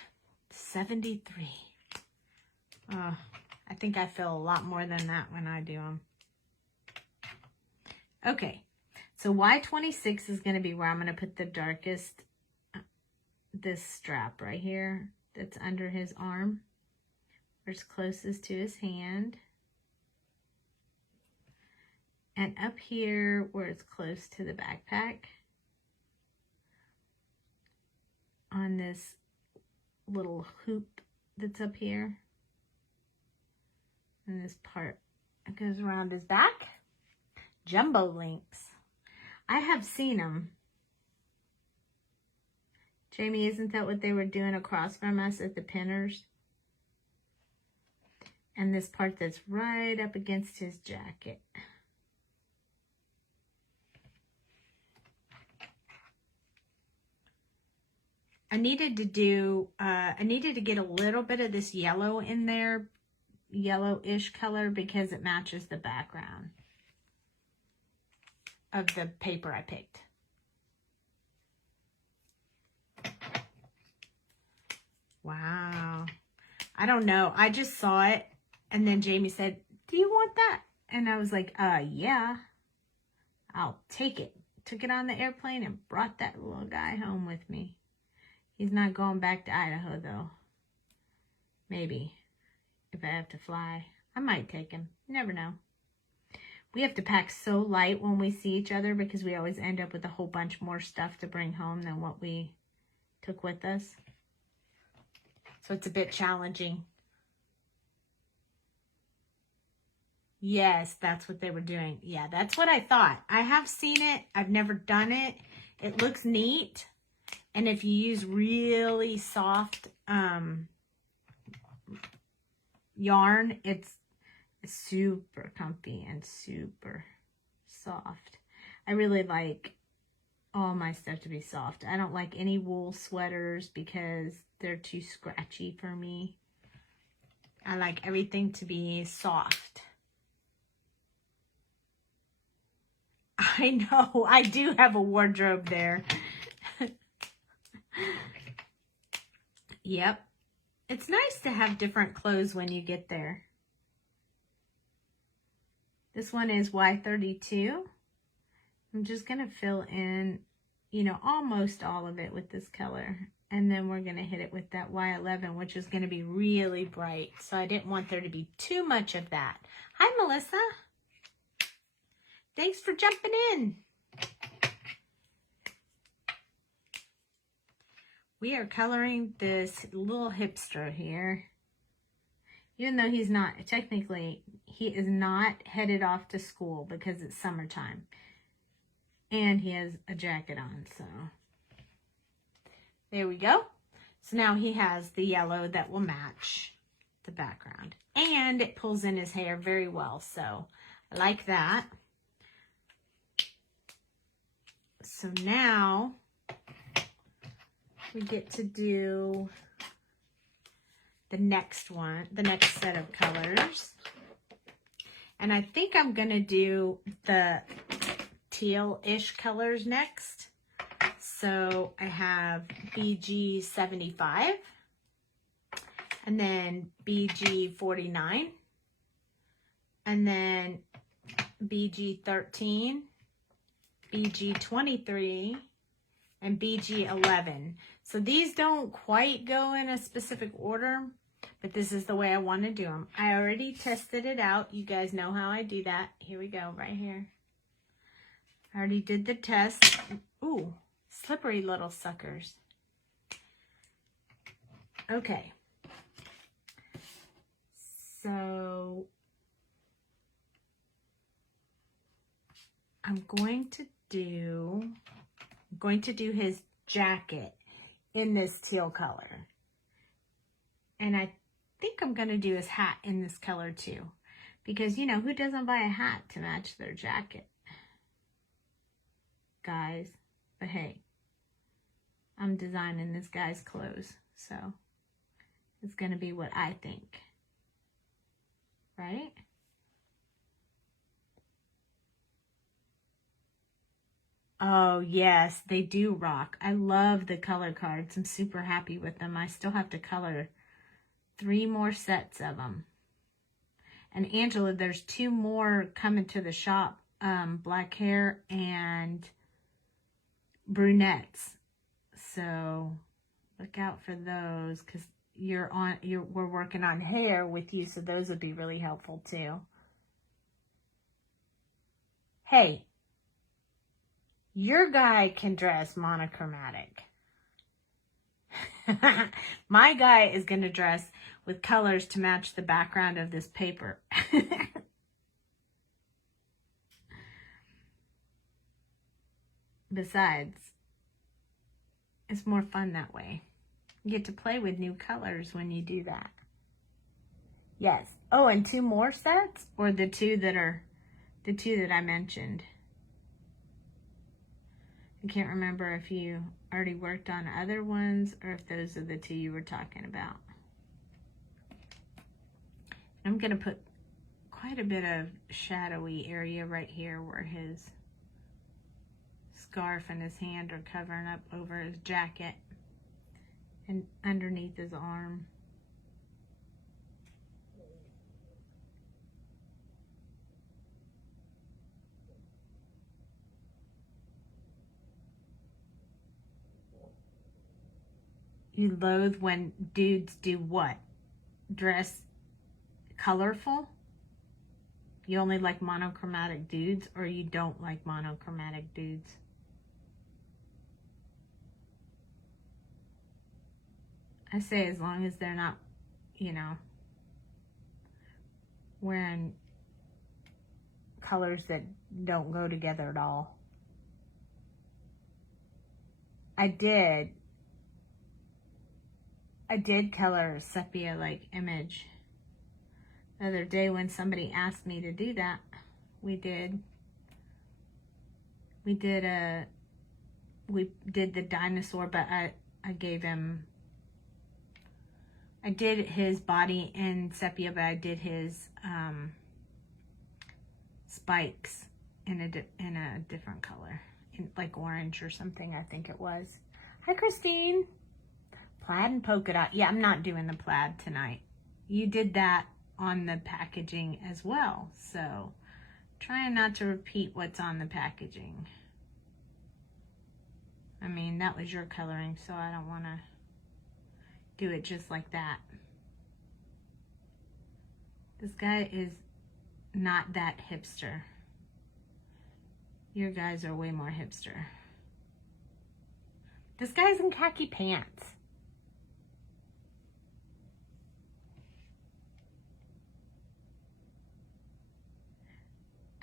73. Oh, I think I feel a lot more than that when I do them. Okay, so Y26 is going to be where I'm going to put the darkest, this strap right here that's under his arm, where it's closest to his hand. And up here where it's close to the backpack, on this little hoop that's up here, and this part that goes around his back. Jumbo links. I have seen them. Jamie, isn't that what they were doing across from us at the pinners? And this part that's right up against his jacket. I needed to get a little bit of this yellow in there, yellowish color, because it matches the background of the paper I picked. Wow. I don't know. I just saw it, and then Jamie said, "Do you want that?" And I was like, yeah, I'll take it. Took it on the airplane and brought that little guy home with me. He's not going back to Idaho, though. Maybe. If I have to fly, I might take him. You never know. We have to pack so light when we see each other because we always end up with a whole bunch more stuff to bring home than what we took with us. So it's a bit challenging. Yes, that's what they were doing. Yeah, that's what I thought. I have seen it. I've never done it. It looks neat. And if you use really soft yarn, it's super comfy and super soft. I really like all my stuff to be soft. I don't like any wool sweaters because they're too scratchy for me. I like everything to be soft. I know, I do have a wardrobe there. Yep. It's nice to have different clothes when you get there. This one is Y32. I'm just going to fill in, you know, almost all of it with this color. And then we're going to hit it with that Y11, which is going to be really bright. So I didn't want there to be too much of that. Hi, Melissa. Thanks for jumping in. We are coloring this little hipster here. Even though he's not, technically, he is not headed off to school because it's summertime. And he has a jacket on, so. There we go. So now he has the yellow that will match the background. And it pulls in his hair very well, so I like that. So now we get to do the next one, the next set of colors. And I think I'm going to do the teal-ish colors next. So I have BG 75 and then BG 49 and then BG 13, BG 23, and BG 11. So these don't quite go in a specific order, but this is the way I want to do them. I already tested it out. You guys know how I do that. Here we go, right here. I already did the test. Ooh, slippery little suckers. Okay. So I'm going to do his jacket in this teal color. And I think I'm going to do his hat in this color too. Because, you know, who doesn't buy a hat to match their jacket? Guys. But hey, I'm designing this guy's clothes. So it's going to be what I think. Right? Oh, yes, they do rock. I love the color cards. I'm super happy with them. I still have to color 3 more sets of them. And Angela, there's 2 more coming to the shop. Black hair and brunettes. So look out for those because we're working on hair with you. So those would be really helpful too. Hey. Your guy can dress monochromatic. My guy is going to dress with colors to match the background of this paper. Besides, it's more fun that way. You get to play with new colors when you do that. Yes. Oh, and 2 more sets? Or the 2 that I mentioned? I can't remember if you already worked on other ones or if those are the 2 you were talking about. I'm going to put quite a bit of shadowy area right here where his scarf and his hand are covering up over his jacket and underneath his arm. You loathe when dudes do what? Dress colorful? You only like monochromatic dudes, or you don't like monochromatic dudes? I say as long as they're not, you know, wearing colors that don't go together at all. I did color a sepia-like image the other day when somebody asked me to do that. We did the dinosaur, but I did his body in sepia, but I did his spikes in a different color, like orange or something, I think it was. Hi, Christine. Plaid and polka dot. Yeah, I'm not doing the plaid tonight. You did that on the packaging as well, so trying not to repeat what's on the packaging. I mean, that was your coloring, so I don't want to do it just like that. This guy is not that hipster. Your guys are way more hipster. This guy's in khaki pants.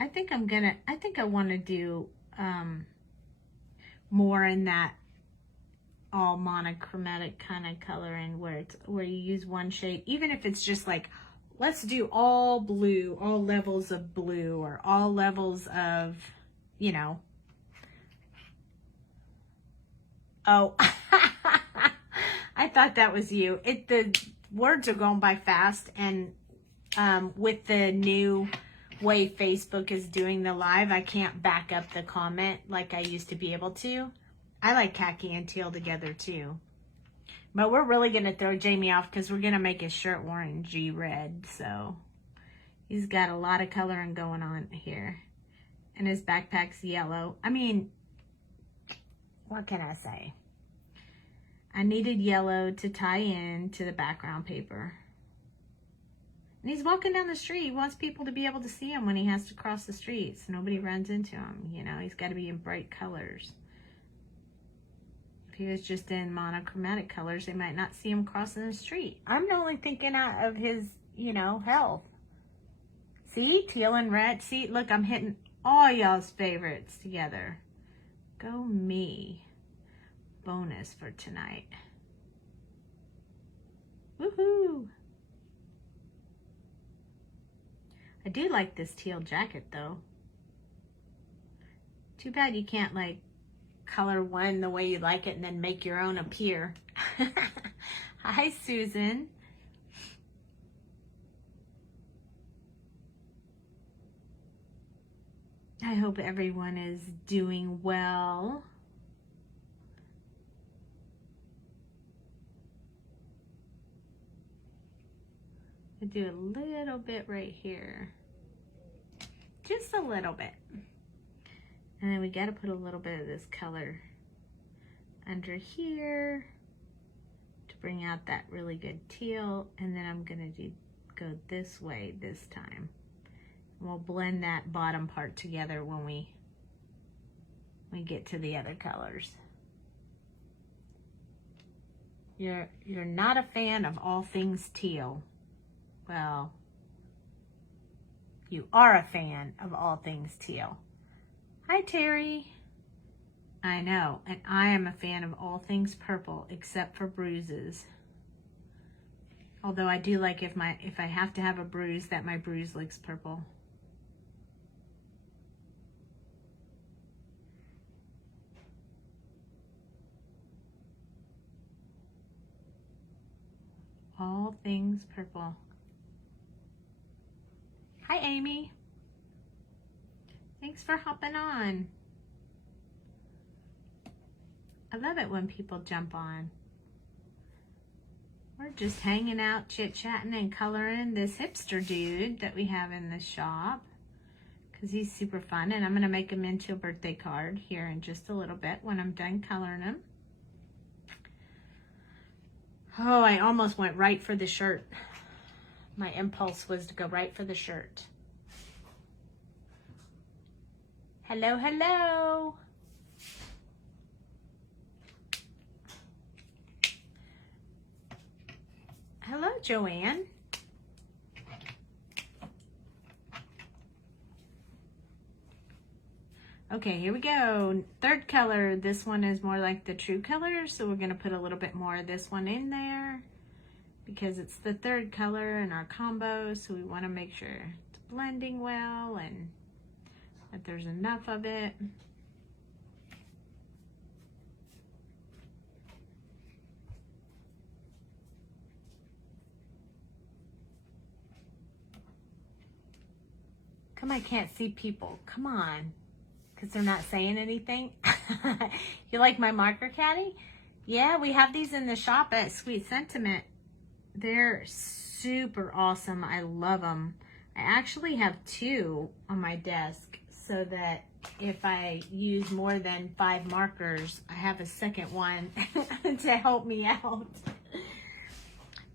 I think I want to do more in that all monochromatic kind of coloring where you use one shade, even if it's just like, let's do all blue, all levels of blue, or all levels of, you know. Oh, thought that was you. The words are going by fast, and with the new way Facebook is doing the live, I can't back up the comment like I used to be able to. I like khaki and teal together too. But we're really going to throw Jamie off because we're going to make his shirt orangey red. So he's got a lot of coloring going on here. And his backpack's yellow. I mean, what can I say? I needed yellow to tie in to the background paper. And he's walking down the street. He wants people to be able to see him when he has to cross the street so nobody runs into him. You know, he's got to be in bright colors. If he was just in monochromatic colors, they might not see him crossing the street. I'm only thinking out of his, you know, health. See, teal and red. See, look, I'm hitting all y'all's favorites together. Go me. Bonus for tonight. Woohoo! I do like this teal jacket though. Too bad you can't like color one the way you like it and then make your own appear. Hi, Susan. I hope everyone is doing well. I do a little bit right here. Just a little bit. And then we got to put a little bit of this color under here to bring out that really good teal. And then I'm going to go this way this time. We'll blend that bottom part together when we get to the other colors. You're not a fan of all things teal. Well, you are a fan of all things teal. Hi, Terry. I know, and I am a fan of all things purple except for bruises. Although I do like if I have to have a bruise, that my bruise looks purple. All things purple. Hi, Amy. Thanks for hopping on. I love it when people jump on. We're just hanging out, chit-chatting, and coloring this hipster dude that we have in the shop because he's super fun, and I'm going to make him into a birthday card here in just a little bit when I'm done coloring him. Oh, I almost went right for the shirt. My impulse was to go right for the shirt. Hello, hello. Hello, Joanne. Okay, here we go. Third color. This one is more like the true color, so we're going to put a little bit more of this one in there because it's the third color in our combo, so we want to make sure it's blending well and that there's enough of it. Come on, I can't see people. Come on. Because they're not saying anything. You like my marker caddy? Yeah, we have these in the shop at Sweet Sentiment. They're super awesome. I love them. I actually have 2 on my desk so that if I use more than 5 markers, I have a second one to help me out.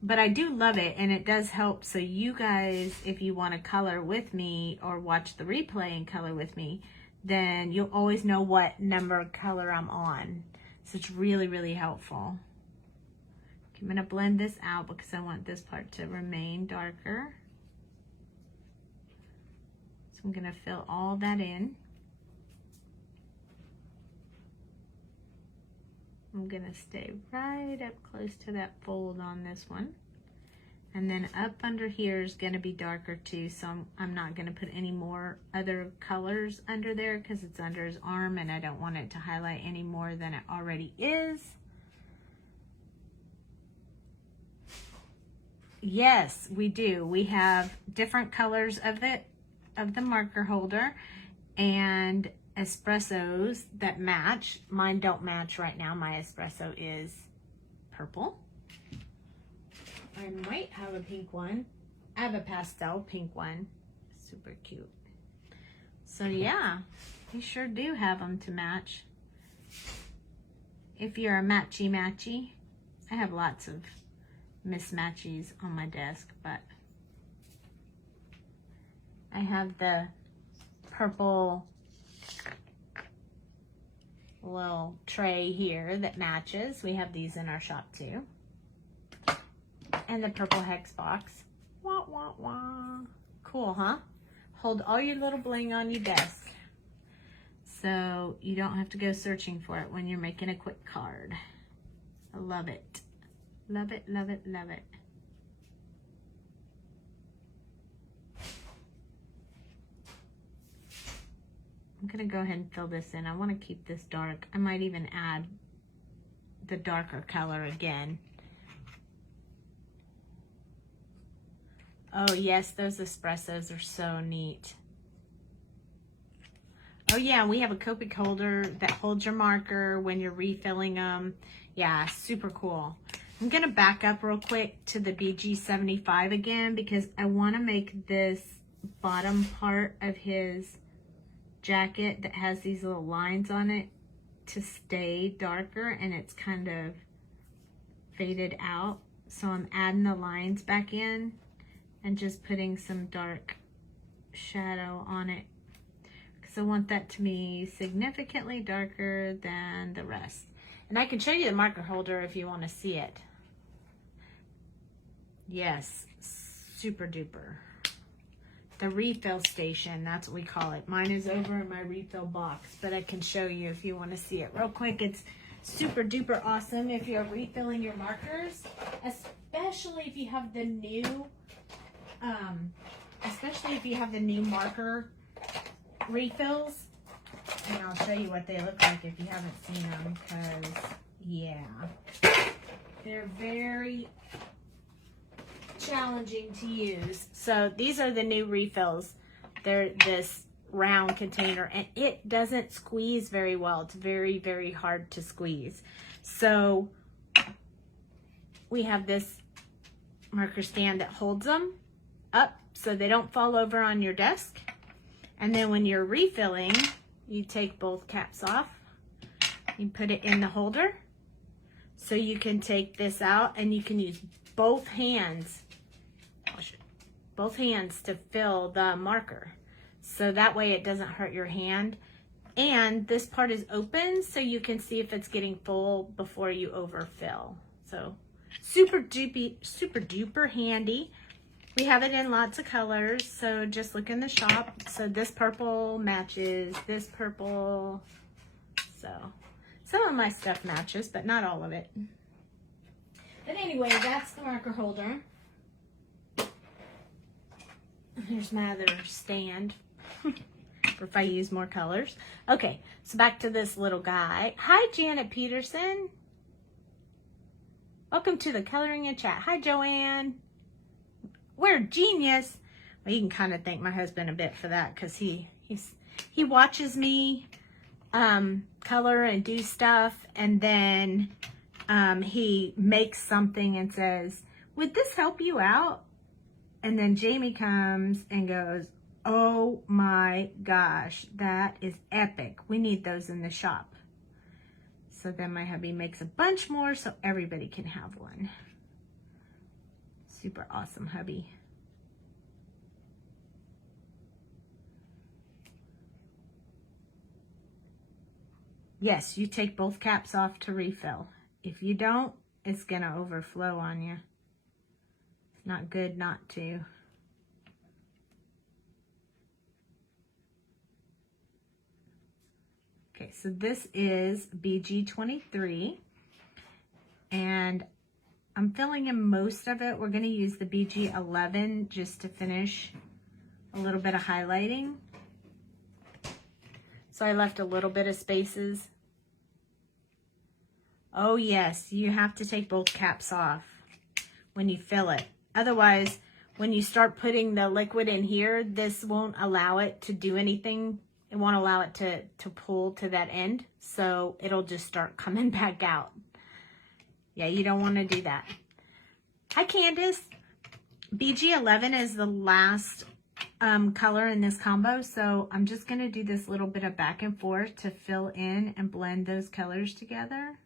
But I do love it, and it does help. So you guys, if you want to color with me or watch the replay and color with me, then you'll always know what number color I'm on. So it's really, really helpful. Okay, I'm going to blend this out because I want this part to remain darker. So I'm going to fill all that in. I'm going to stay right up close to that fold on this one. And then up under here is going to be darker too, so I'm not going to put any more other colors under there because it's under his arm and I don't want it to highlight any more than it already is. Yes, we do. We have different colors of the marker holder and espressos that match. Mine don't match right now. My espresso is purple. I might have a pink one. I have a pastel pink one. Super cute. So yeah, we sure do have them to match. If you're a matchy-matchy, I have lots of mismatchies on my desk, but I have the purple little tray here that matches. We have these in our shop too. And the purple hex box. Wah, wah, wah. Cool, huh? Hold all your little bling on your desk, so you don't have to go searching for it when you're making a quick card. I love it. Love it, love it, love it. I'm gonna go ahead and fill this in. I want to keep this dark. I might even add the darker color again. Oh yes, those espressos are so neat. Oh yeah, we have a Copic holder that holds your marker when you're refilling them. Yeah, super cool. I'm gonna back up real quick to the BG75 again because I wanna make this bottom part of his jacket that has these little lines on it to stay darker, and it's kind of faded out. So I'm adding the lines back in and just putting some dark shadow on it because I want that to be significantly darker than the rest. And I can show you the marker holder if you want to see it. Yes, super duper. The refill station, that's what we call it. Mine is over in my refill box, but I can show you if you want to see it real quick. It's super duper awesome if you're refilling your markers, especially if you have the new marker refills. And I'll show you what they look like if you haven't seen them, because yeah, they're very challenging to use. So these are the new refills. They're this round container, and it doesn't squeeze very well. It's very, very hard to squeeze. So we have this marker stand that holds them up so they don't fall over on your desk. And then when you're refilling, you take both caps off, you put it in the holder, so you can take this out and you can use both hands to fill the marker. So that way it doesn't hurt your hand. And this part is open so you can see if it's getting full before you overfill. So super duper handy. We have it in lots of colors, so just look in the shop. So this purple matches this purple. So some of my stuff matches, but not all of it. But anyway, that's the marker holder. Here's my other stand for if I use more colors. Okay, so back to this little guy. Hi, Janet Peterson. Welcome to the Coloring and Chat. Hi, Joanne. We're genius. Well, you can kind of thank my husband a bit for that, because he watches me color and do stuff, and then he makes something and says, "Would this help you out?" And then Jamie comes and goes, "Oh my gosh, that is epic. We need those in the shop." So then my hubby makes a bunch more so everybody can have one. Super awesome hubby. Yes, you take both caps off to refill. If you don't, it's gonna overflow on you. It's not good not to. Okay, so this is BG23, and I'm filling in most of it. We're going to use the BG11 just to finish a little bit of highlighting. So I left a little bit of spaces. Oh yes, you have to take both caps off when you fill it. Otherwise, when you start putting the liquid in here, this won't allow it to do anything. It won't allow it to pull to that end. So it'll just start coming back out. Yeah, you don't want to do that. Hi, Candace. BG11 is the last color in this combo. So I'm just going to do this little bit of back and forth to fill in and blend those colors together.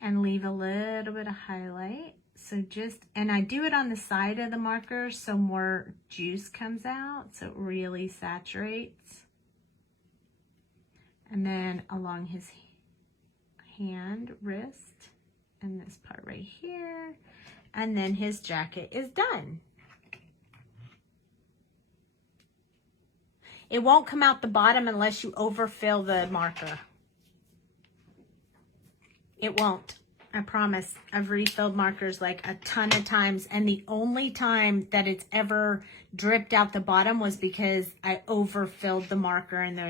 And leave a little bit of highlight. So just, and I do it on the side of the marker so more juice comes out, so it really saturates. And then along his hand, wrist, and this part right here. And then his jacket is done. It won't come out the bottom unless you overfill the marker. It won't. I promise. I've refilled markers like a ton of times, and the only time that it's ever dripped out the bottom was because I overfilled the marker, and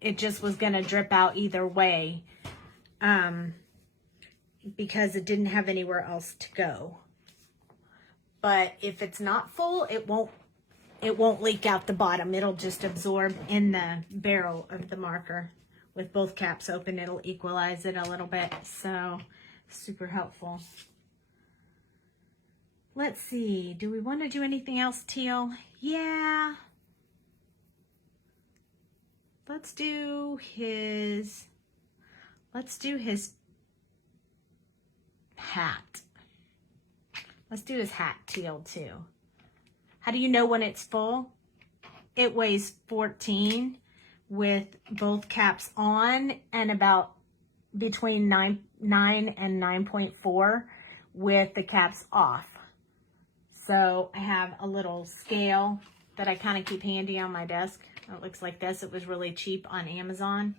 it just was going to drip out either way, because it didn't have anywhere else to go. But if it's not full, it won't leak out the bottom. It'll just absorb in the barrel of the marker. With both caps open, it'll equalize it a little bit. So super helpful. Let's see. Do we want to do anything else, Teal? Yeah. Let's do his hat. Let's do his hat, Teal, too. How do you know when it's full? It weighs 14 with both caps on, and about between 9 and 9.4 with the caps off. So I have a little scale that I kind of keep handy on my desk. It looks like this. It was really cheap on Amazon.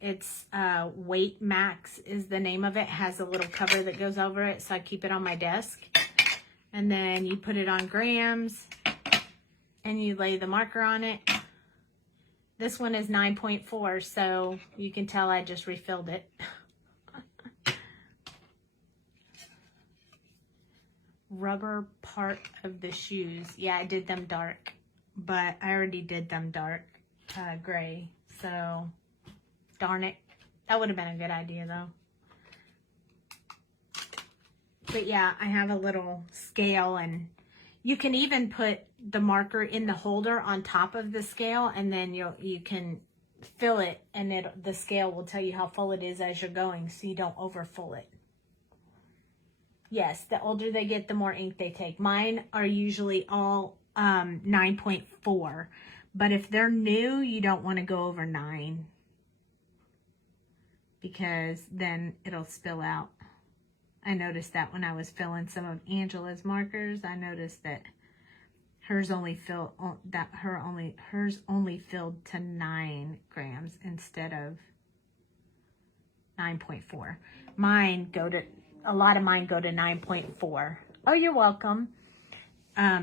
It's Weight Max is the name of it. It has a little cover that goes over it, so I keep it on my desk. And then you put it on grams and you lay the marker on it. This one is 9.4, so you can tell I just refilled it. Rubber part of the shoes. Yeah, I did them dark, but I already did them dark gray. So, darn it. That would have been a good idea, though. But yeah, I have a little scale, and you can even put the marker in the holder on top of the scale, and then you can fill it, and the scale will tell you how full it is as you're going, so you don't overfill it. Yes, the older they get, the more ink they take. Mine are usually all 9.4, but if they're new, you don't want to go over 9 because then it'll spill out. I noticed that when I was filling some of Angela's markers. I noticed that hers only filled to 9 grams instead of 9.4. A lot of mine go to 9.4. Oh, you're welcome.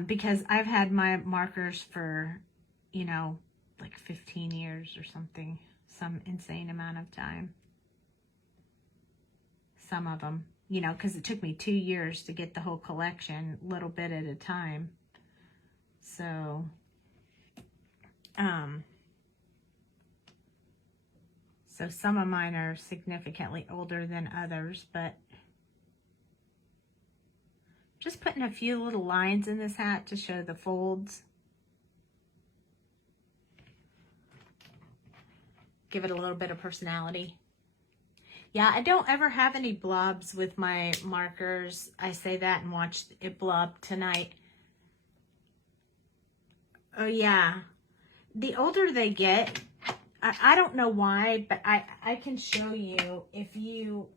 Because I've had my markers for, like 15 years or something, some insane amount of time. Some of them. Because it took me 2 years to get the whole collection, little bit at a time. So, so some of mine are significantly older than others, but just putting a few little lines in this hat to show the folds. Give it a little bit of personality. Yeah, I don't ever have any blobs with my markers. I say that and watch it blob tonight. Oh yeah, the older they get, I don't know why, but I can show you if you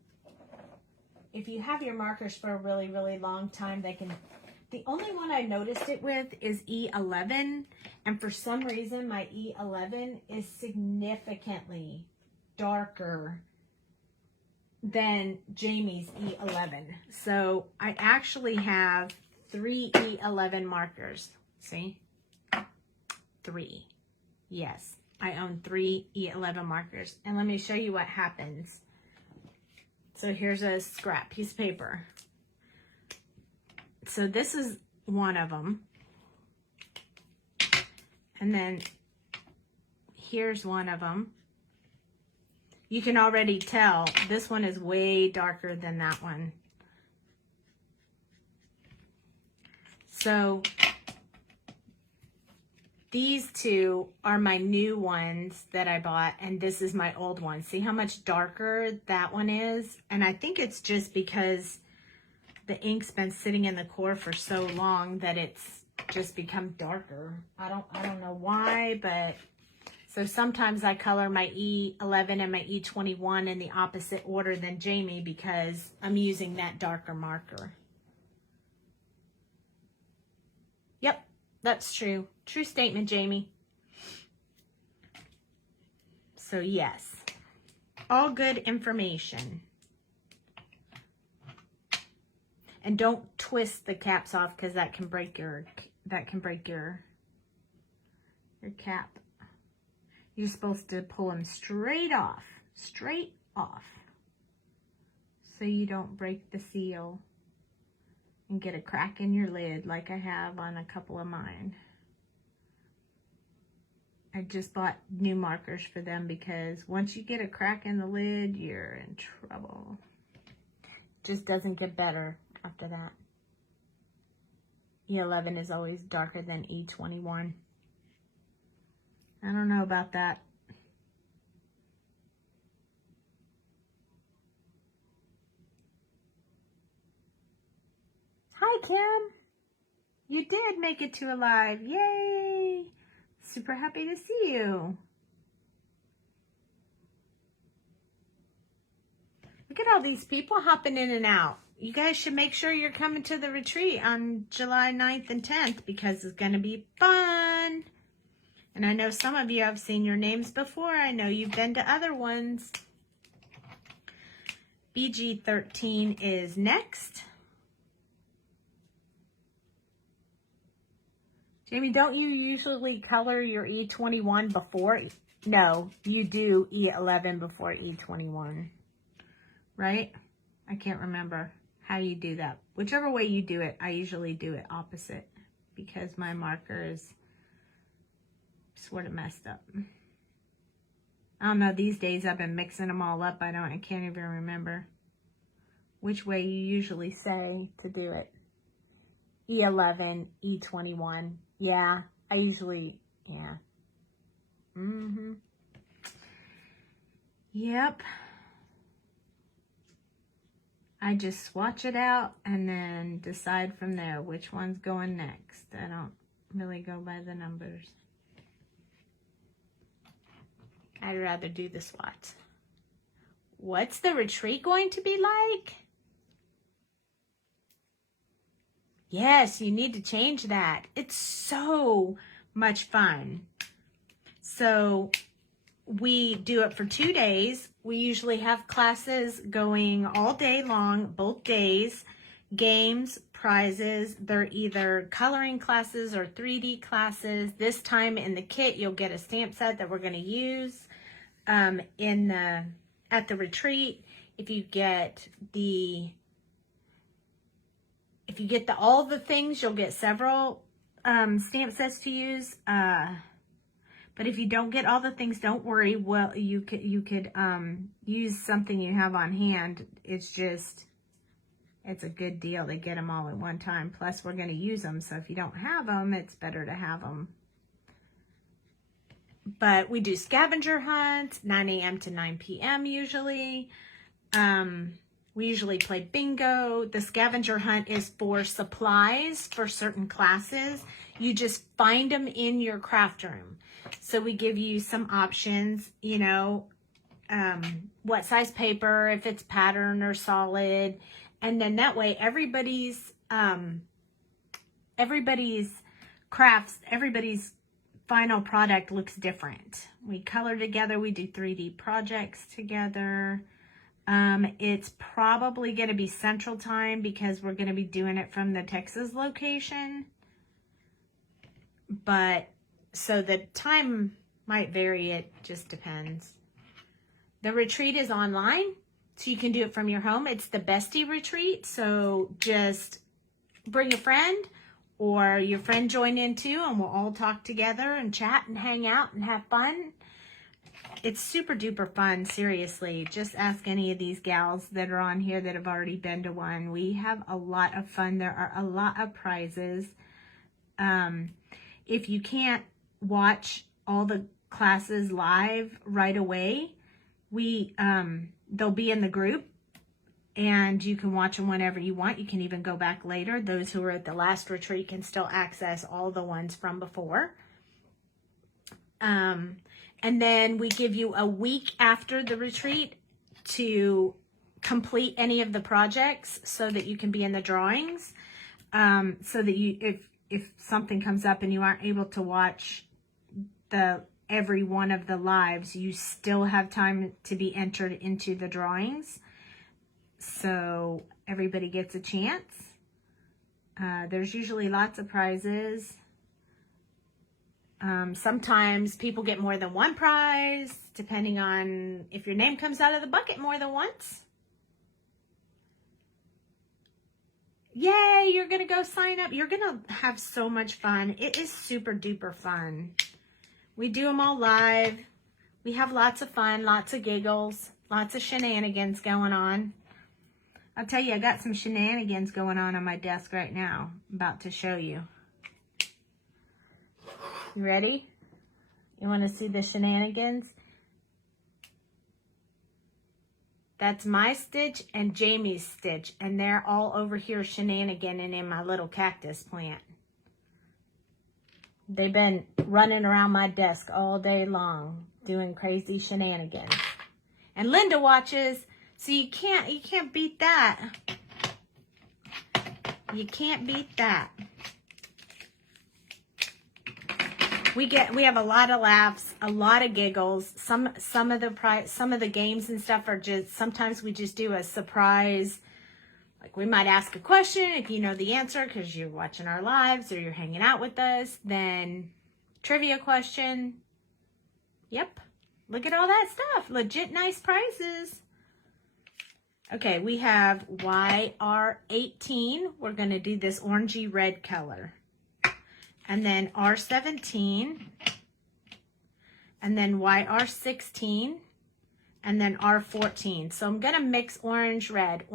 have your markers for a really, really long time, the only one I noticed it with is E11, and for some reason my E11 is significantly darker than Jamie's E11. So I actually have 3 E11 markers. See? 3. Yes, I own 3 E11 markers. And let me show you what happens. So here's a scrap piece of paper. So this is one of them. And then here's one of them. You can already tell this one is way darker than that one. So these two are my new ones that I bought, and this is my old one. See how much darker that one is? And I think it's just because the ink's been sitting in the core for so long that it's just become darker. I don't know why, but so sometimes I color my E11 and my E21 in the opposite order than Jamie because I'm using that darker marker. Yep, that's true. True statement, Jamie. So yes, all good information. And don't twist the caps off because that can break your cap. You're supposed to pull them straight off, so you don't break the seal and get a crack in your lid like I have on a couple of mine. I just bought new markers for them because once you get a crack in the lid, you're in trouble. Just doesn't get better after that. E11 is always darker than E21. I don't know about that. Hi, Kim. You did make it to a live. Yay! Super happy to see you. Look at all these people hopping in and out. You guys should make sure you're coming to the retreat on July 9th and 10th because it's going to be fun. And I know some of you have seen your names before. I know you've been to other ones. BG13 is next. Jamie, don't you usually color your E21 before? No, you do E11 before E21, right? I can't remember how you do that. Whichever way you do it, I usually do it opposite because my marker is sort of messed up. I don't know, these days I've been mixing them all up. I can't even remember which way you usually say to do it. E11, E21. Yeah, I usually, yeah. Yep. I just swatch it out and then decide from there which one's going next. I don't really go by the numbers. I'd rather do the swatch. What's the retreat going to be like? Yes, you need to change that. It's so much fun. So we do it for 2 days. We usually have classes going all day long, both days, games, prizes. They're either coloring classes or 3D classes. This time in the kit, you'll get a stamp set that we're going to use at the retreat. If you get all the things, you'll get several stamp sets to use. But if you don't get all the things, don't worry. Well, you could use something you have on hand. It's a good deal to get them all at one time. Plus, we're going to use them. So if you don't have them, it's better to have them. But we do scavenger hunts, 9 a.m. to 9 p.m. usually. We usually play bingo. The scavenger hunt is for supplies for certain classes. You just find them in your craft room. So we give you some options, you know, what size paper, if it's pattern or solid. And then that way everybody's crafts, everybody's final product looks different. We color together. We do 3D projects together. It's probably going to be Central Time because we're going to be doing it from the Texas location. But so the time might vary. It just depends. The retreat is online, so you can do it from your home. It's the bestie retreat. So just bring a friend, or your friend join in too, and we'll all talk together and chat and hang out and have fun. It's super duper fun, seriously. Just ask any of these gals that are on here that have already been to one. We have a lot of fun. There are a lot of prizes. If you can't watch all the classes live right away, they'll be in the group, and you can watch them whenever you want. You can even go back later. Those who were at the last retreat can still access all the ones from before. And then we give you a week after the retreat to complete any of the projects so that you can be in the drawings. So that you, if something comes up and you aren't able to watch every one of the lives, you still have time to be entered into the drawings. So everybody gets a chance. There's usually lots of prizes. Sometimes people get more than one prize, depending on if your name comes out of the bucket more than once. Yay, you're going to go sign up. You're going to have so much fun. It is super duper fun. We do them all live. We have lots of fun, lots of giggles, lots of shenanigans going on. I'll tell you, I got some shenanigans going on my desk right now. I'm about to show you. You ready? You want to see the shenanigans? That's my stitch and Jamie's stitch, and they're all over here shenaniganing in my little cactus plant. They've been running around my desk all day long doing crazy shenanigans. And Linda watches, so you can't beat that. You can't beat that. We have a lot of laughs, a lot of giggles. Some of the games and stuff are just, sometimes we just do a surprise. Like we might ask a question, if you know the answer because you're watching our lives or you're hanging out with us, then trivia question. Yep. Look at all that stuff. Legit nice prizes. Okay, we have YR18. We're going to do this orangey red color. And then R17, and then YR16, and then R14. So I'm going to mix orange, red,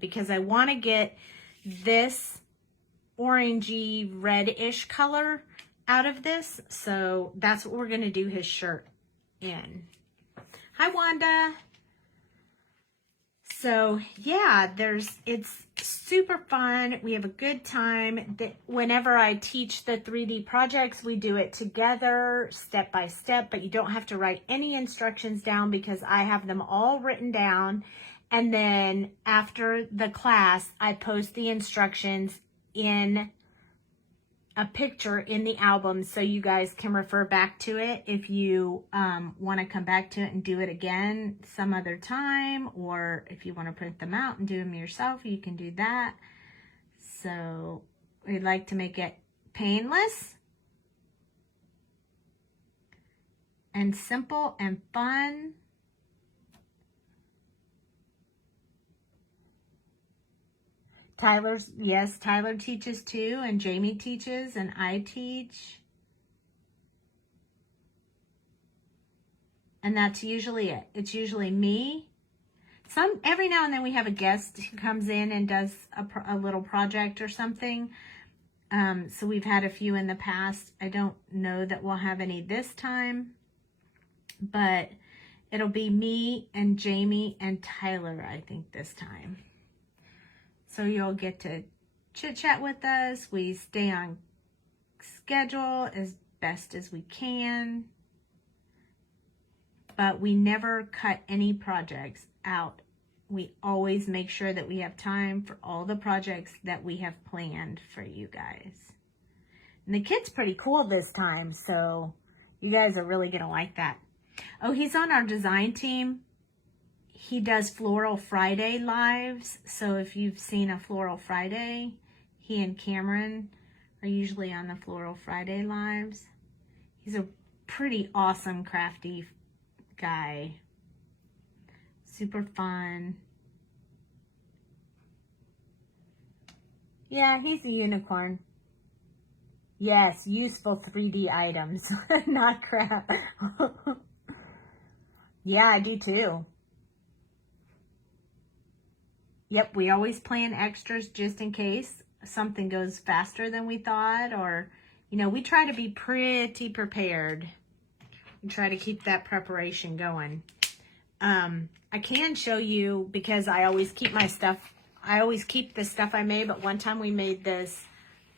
because I want to get this orangey, reddish color out of this. So that's what we're going to do his shirt in. Hi, Wanda. So yeah, it's super fun. We have a good time. Whenever I teach the 3D projects, we do it together, step by step, but you don't have to write any instructions down because I have them all written down. And then after the class, I post the instructions in a picture in the album so you guys can refer back to it if you want to come back to it and do it again some other time, or if you want to print them out and do them yourself, you can do that. So we'd like to make it painless and simple and fun. Tyler teaches too, and Jamie teaches, and I teach. And that's usually it. It's usually me. Every now and then we have a guest who comes in and does a little project or something. So we've had a few in the past. I don't know that we'll have any this time, but it'll be me and Jamie and Tyler, I think, this time. So you'll get to chit chat with us. We stay on schedule as best as we can, but we never cut any projects out. We always make sure that we have time for all the projects that we have planned for you guys. And the kid's pretty cool this time, so you guys are really gonna like that. Oh, he's on our design team. He does Floral Friday lives. So if you've seen a Floral Friday, he and Cameron are usually on the Floral Friday lives. He's a pretty awesome, crafty guy. Super fun. Yeah, he's a unicorn. Yes, useful 3D items, not crap. Yeah, I do too. Yep, we always plan extras just in case something goes faster than we thought, or, you know, we try to be pretty prepared and try to keep that preparation going. I can show you, because I always keep my stuff, I always keep the stuff I made, but one time we made this,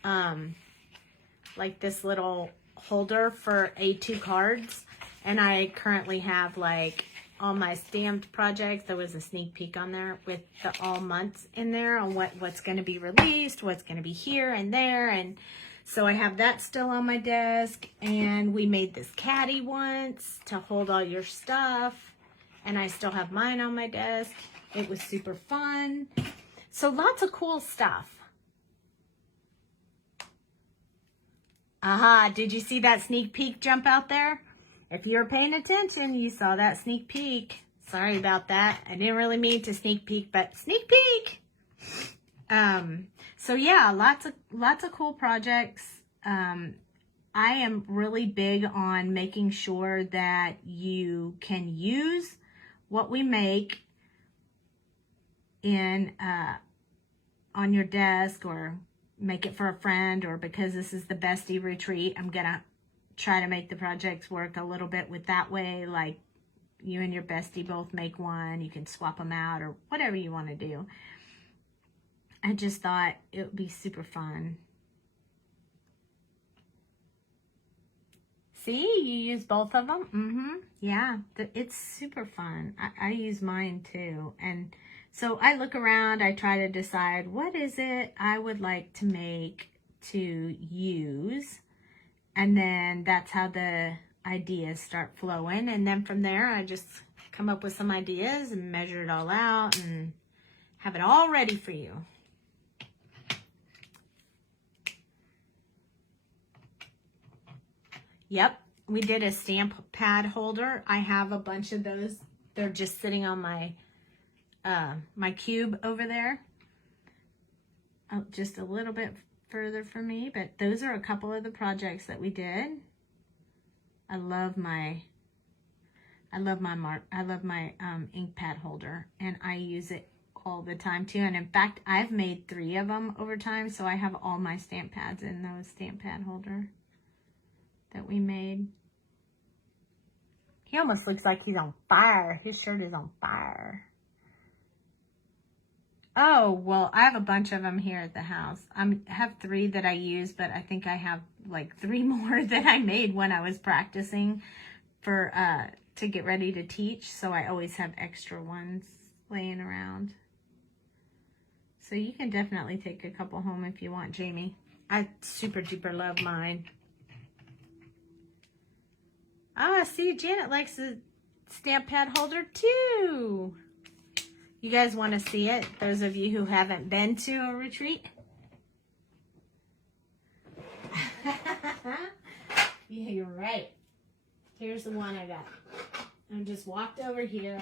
like this little holder for A2 cards, and I currently have like all my stamped projects. There was a sneak peek on there with the all months in there on what's going to be released, what's going to be here and there. And so I have that still on my desk. And we made this caddy once to hold all your stuff. And I still have mine on my desk. It was super fun. So lots of cool stuff. Aha, did you see that sneak peek jump out there? If you were paying attention, you saw that sneak peek. Sorry about that. I didn't really mean to sneak peek, but sneak peek. So yeah, lots of cool projects. I am really big on making sure that you can use what we make in on your desk, or make it for a friend, or because this is the bestie retreat, I'm gonna try to make the projects work a little bit with that way, like you and your bestie both make one, you can swap them out, or whatever you want to do. I just thought it would be super fun. See, you use both of them? Yeah, it's super fun. I use mine too. And so I look around, I try to decide what is it I would like to make to use. And then that's how the ideas start flowing. And then from there, I just come up with some ideas and measure it all out and have it all ready for you. Yep, we did a stamp pad holder. I have a bunch of those. They're just sitting on my my cube over there. Oh, just a little bit further from me, but those are a couple of the projects that we did. I love my ink pad holder, and I use it all the time too. And in fact, I've made 3 of them over time, so I have all my stamp pads in those stamp pad holder that we made. He almost looks like he's on fire. His shirt is on fire. Oh, well, I have a bunch of them here at the house. I have 3 that I use, but I think I have like 3 more that I made when I was practicing for to get ready to teach. So I always have extra ones laying around. So you can definitely take a couple home if you want, Jamie. I super duper love mine. Ah, see, Janet likes the stamp pad holder too. You guys want to see it? Those of you who haven't been to a retreat? Yeah, you're right. Here's the one I got. I just walked over here,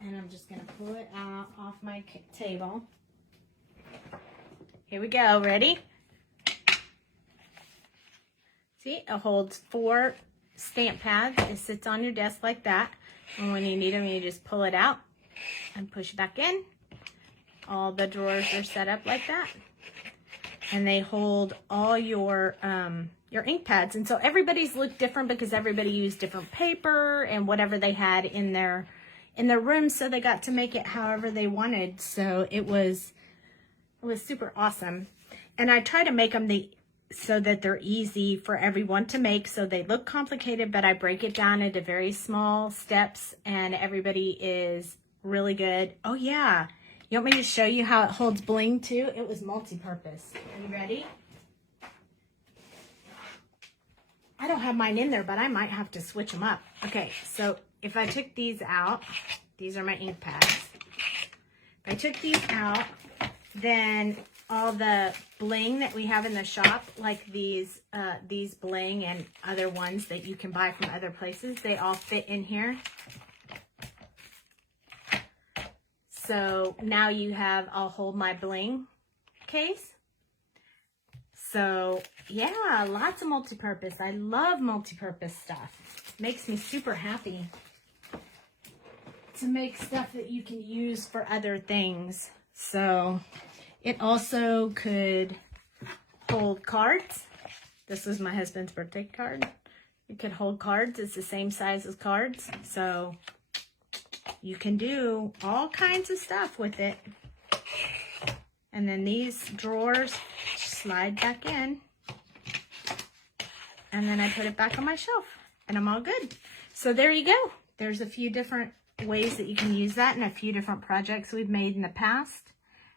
and I'm just going to pull it out off my table. Here we go. Ready? See, it holds 4 stamp pads. It sits on your desk like that. And when you need them, you just pull it out and push it back in. All the drawers are set up like that, and they hold all your ink pads. And so everybody's looked different because everybody used different paper and whatever they had in their room, so they got to make it however they wanted. So it was super awesome. And I try to make them so that they're easy for everyone to make. So they look complicated, but I break it down into very small steps, and everybody is really good. Oh yeah, you want me to show you how it holds bling too? It was multi-purpose. Are you ready? I don't have mine in there, but I might have to switch them up. Okay, so if I took these out, these are my ink pads. If I took these out, then all the bling that we have in the shop, like these bling and other ones that you can buy from other places, they all fit in here. So now you have, I'll hold my bling case So yeah, lots of multi-purpose. I love multi-purpose stuff. Makes me super happy to make stuff that you can use for other things. So it also could hold cards. This is my husband's birthday card. It could hold cards. It's the same size as cards. So you can do all kinds of stuff with it. And then these drawers slide back in. And then I put it back on my shelf. And I'm all good. So there you go. There's a few different ways that you can use that and a few different projects we've made in the past.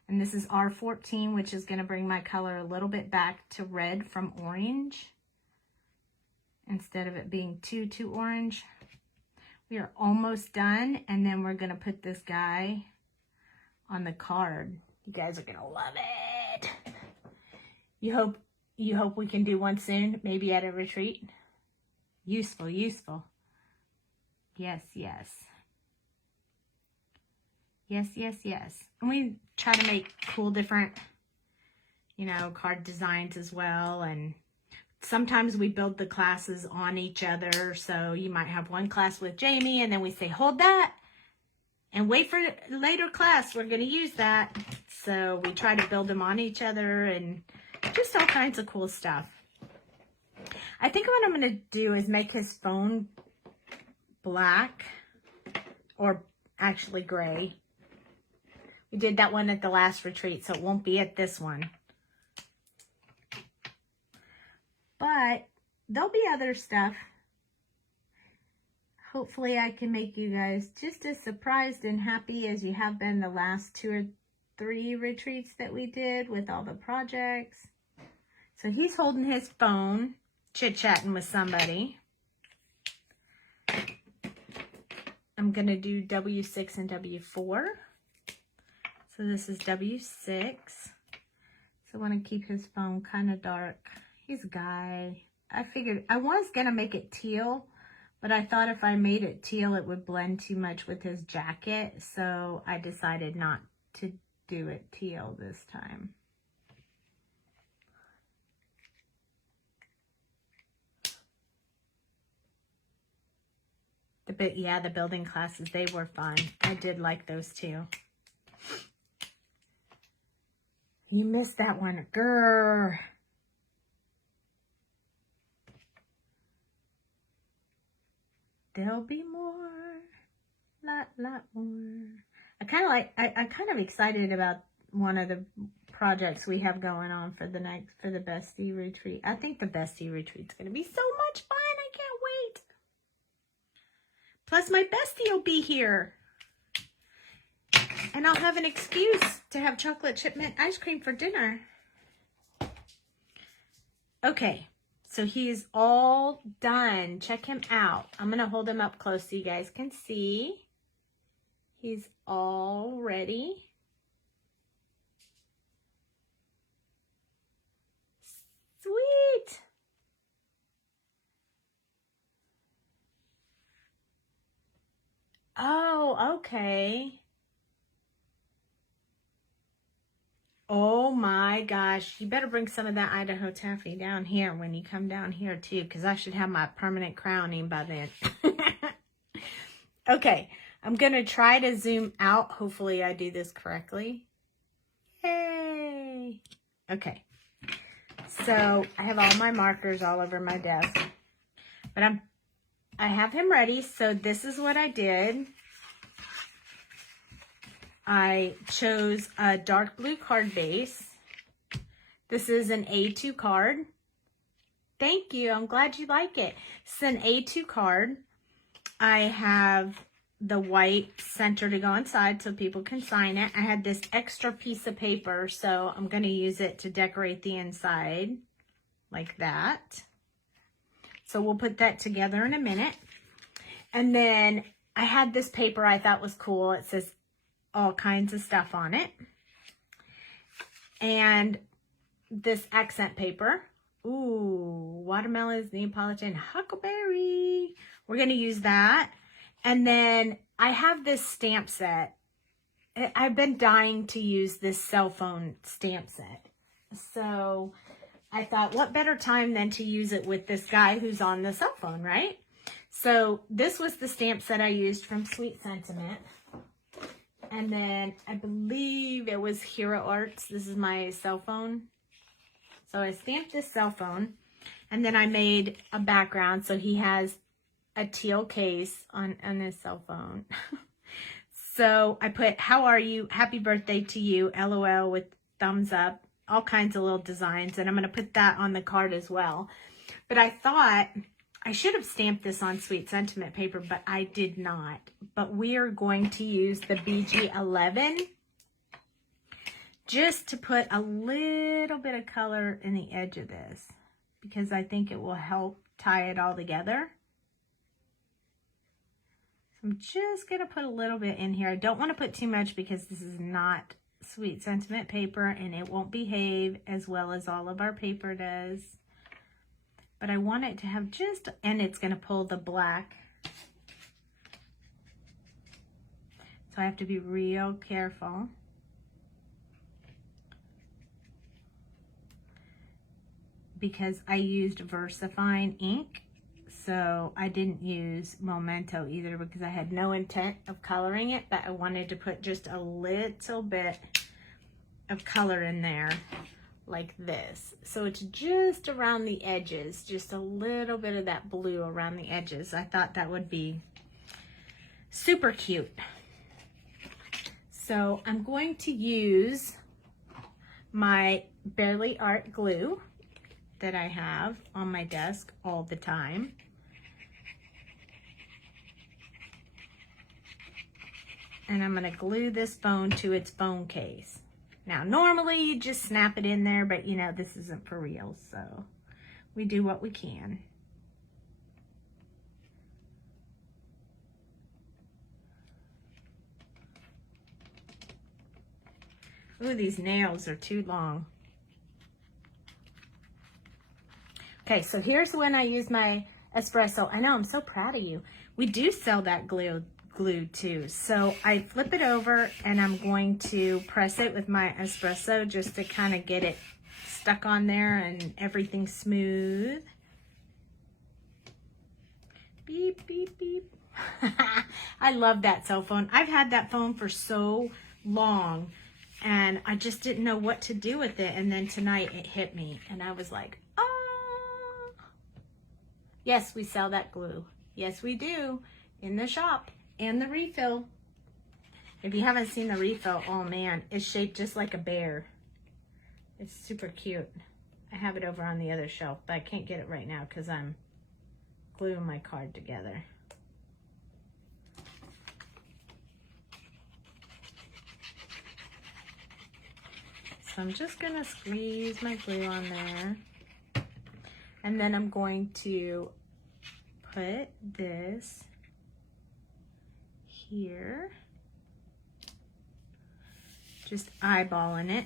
And this is R14, which is going to bring my color a little bit back to red from orange, instead of it being too orange. We are almost done, and then we're going to put this guy on the card. You guys are going to love it. You hope we can do one soon, maybe at a retreat. Useful. Yes. And we try to make cool different, card designs as well. And sometimes we build the classes on each other. So you might have one class with Jamie, and then we say, hold that and wait for later class. We're going to use that. So we try to build them on each other and just all kinds of cool stuff. I think what I'm going to do is make his phone black, or actually gray. We did that one at the last retreat, so it won't be at this one. But there'll be other stuff. Hopefully I can make you guys just as surprised and happy as you have been the last 2 or 3 retreats that we did with all the projects. So he's holding his phone, chit-chatting with somebody. I'm going to do W6 and W4. So this is W6. So I want to keep his phone kind of dark. He's a guy. I figured I was going to make it teal, but I thought if I made it teal, it would blend too much with his jacket. So I decided not to do it teal this time. The building classes, they were fun. I did like those too. You missed that one, grr. There'll be more, lot more. I'm kind of excited about one of the projects we have going on for the bestie retreat. I think the bestie retreat's going to be so much fun. I can't wait. Plus my bestie will be here. And I'll have an excuse to have chocolate chip mint ice cream for dinner. Okay, so he's all done. Check him out. I'm going to hold him up close so you guys can see. He's all ready. Sweet. Oh, okay. Oh my gosh, you better bring some of that Idaho taffy down here when you come down here too, because I should have my permanent crowning by then. Okay, I'm going to try to zoom out. Hopefully I do this correctly. Yay! Okay, so I have all my markers all over my desk, but I have him ready. So this is what I did. I chose a dark blue card base. This is an A2 card. Thank you. I'm glad you like it. It's an A2 card. I have the white center to go inside so people can sign it. I had this extra piece of paper, so I'm going to use it to decorate the inside like that. So we'll put that together in a minute. And then I had this paper I thought was cool. It says all kinds of stuff on it. And this accent paper. Ooh, watermelons, Neapolitan, huckleberry. We're going to use that. And then I have this stamp set. I've been dying to use this cell phone stamp set. So I thought, what better time than to use it with this guy who's on the cell phone, right? So this was the stamp set I used from Sweet Sentiment. And then I believe it was Hero Arts. This is my cell phone. So I stamped this cell phone. And then I made a background. So he has a teal case on his cell phone. So I put, how are you? Happy birthday to you. LOL with thumbs up. All kinds of little designs, and I'm going to put that on the card as well. But I thought I should have stamped this on Sweet Sentiment paper, but I did not. But we are going to use the BG11 just to put a little bit of color in the edge of this, because I think it will help tie it all together. So I'm just going to put a little bit in here. I don't want to put too much because this is not Sweet Sentiment paper and it won't behave as well as all of our paper does. But I want it to have just, and it's going to pull the black. So I have to be real careful. Because I used VersaFine ink. So I didn't use Memento either because I had no intent of coloring it, but I wanted to put just a little bit of color in there like this. So it's just around the edges, just a little bit of that blue around the edges. I thought that would be super cute. So I'm going to use my Barely Art glue that I have on my desk all the time. And I'm going to glue this phone to its phone case. Now, normally you just snap it in there, but you know, this isn't for real, so we do what we can. Ooh, these nails are too long. Okay, so here's when I use my espresso. I know, I'm so proud of you. We do sell that glue too. So I flip it over and I'm going to press it with my espresso just to kind of get it stuck on there and everything smooth. Beep, beep, beep. I love that cell phone. I've had that phone for so long and I just didn't know what to do with it. And then tonight it hit me and I was like, oh, yes, we sell that glue. Yes, we do in the shop. And the refill. If you haven't seen the refill, oh man, it's shaped just like a bear. It's super cute. I have it over on the other shelf, but I can't get it right now because I'm gluing my card together. So I'm just gonna squeeze my glue on there. And then I'm going to put this here, just eyeballing it.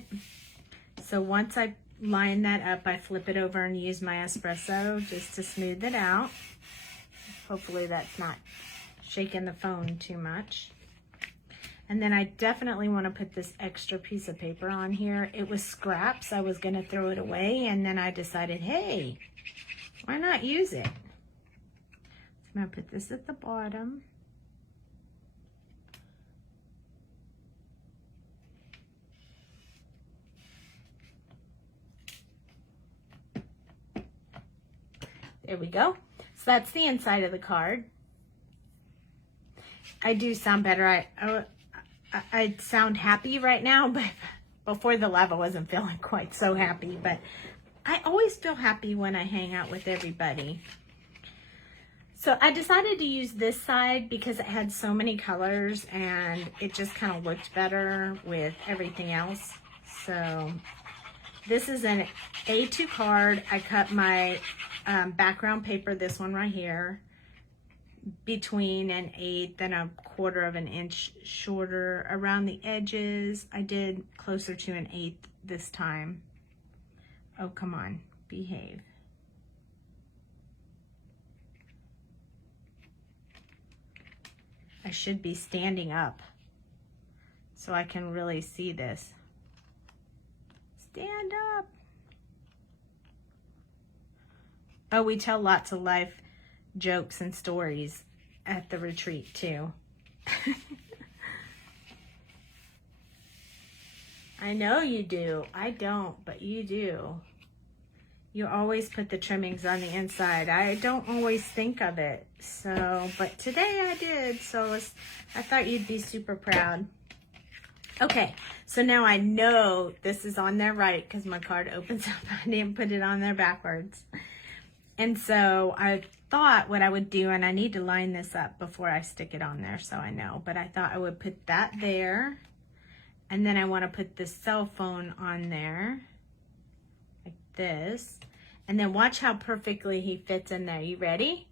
So once I line that up, I flip it over and use my espresso just to smooth it out. Hopefully that's not shaking the phone too much. And then I definitely want to put this extra piece of paper on here. It was scraps. I was going to throw it away and then I decided, hey, why not use it? So I'm going to put this at the bottom. There we go. So that's the inside of the card. I do sound better. I sound happy right now, but before the live I wasn't feeling quite so happy. But I always feel happy when I hang out with everybody. So I decided to use this side because it had so many colors and it just kind of looked better with everything else. So this is an A2 card. I cut my background paper, this one right here, between an 1/8 and 1/4 of an inch shorter around the edges. I did closer to an 1/8 this time. Oh, come on, behave. I should be standing up so I can really see this. Stand up. Oh, we tell lots of life jokes and stories at the retreat too. I know you do. I don't, but you do. You always put the trimmings on the inside. I don't always think of it. So, but today I did. So I thought you'd be super proud. Okay, so now I know this is on there right because my card opens up. I didn't put it on there backwards. And so I thought what I would do, and I need to line this up before I stick it on there so I know, but I thought I would put that there. And then I want to put the cell phone on there, like this. And then watch how perfectly he fits in there. You ready?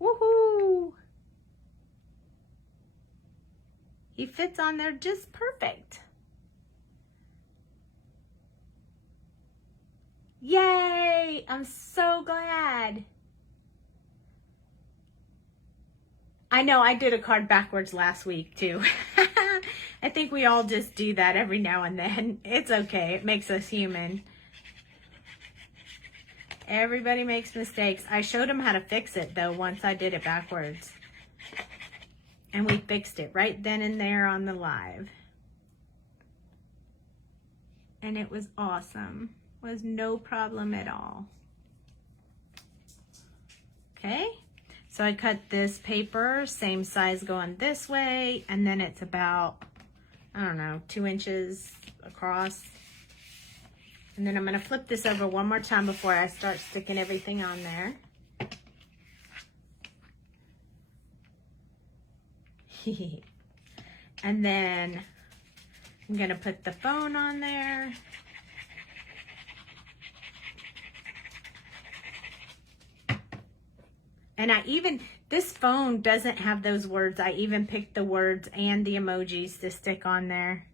Woohoo! He fits on there just perfect. Yay! I'm so glad. I know I did a card backwards last week too. I think we all just do that every now and then. It's okay. It makes us human. Everybody makes mistakes. I showed him how to fix it though once I did it backwards. And we fixed it right then and there on the live. And it was awesome. It was no problem at all. Okay. So I cut this paper, same size going this way, and then it's about, I don't know, 2 inches across. And then I'm going to flip this over one more time before I start sticking everything on there. And then I'm going to put the phone on there. And this phone doesn't have those words. I even picked the words and the emojis to stick on there.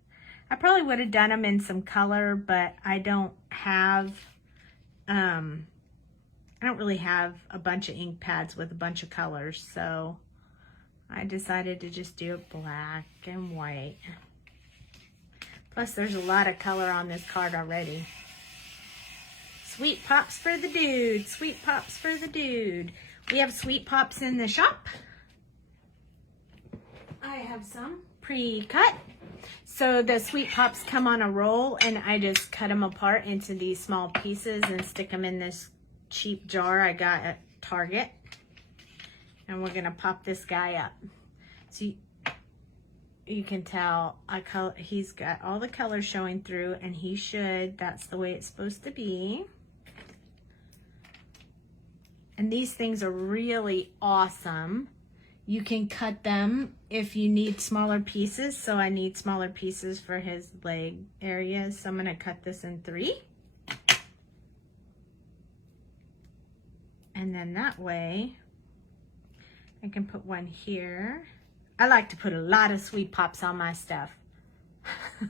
I probably would have done them in some color, but I don't really have a bunch of ink pads with a bunch of colors. So I decided to just do it black and white. Plus there's a lot of color on this card already. Sweet Pops for the dude. Sweet Pops for the dude. We have Sweet Pops in the shop. I have some pre-cut. So the Sweet Pops come on a roll, and I just cut them apart into these small pieces and stick them in this cheap jar I got at Target. And we're gonna pop this guy up. So you can tell he's got all the colors showing through, and that's the way it's supposed to be. And these things are really awesome. You can cut them if you need smaller pieces. So I need smaller pieces for his leg areas. So I'm gonna cut this in 3. And then that way, I can put one here. I like to put a lot of Sweet Pops on my stuff.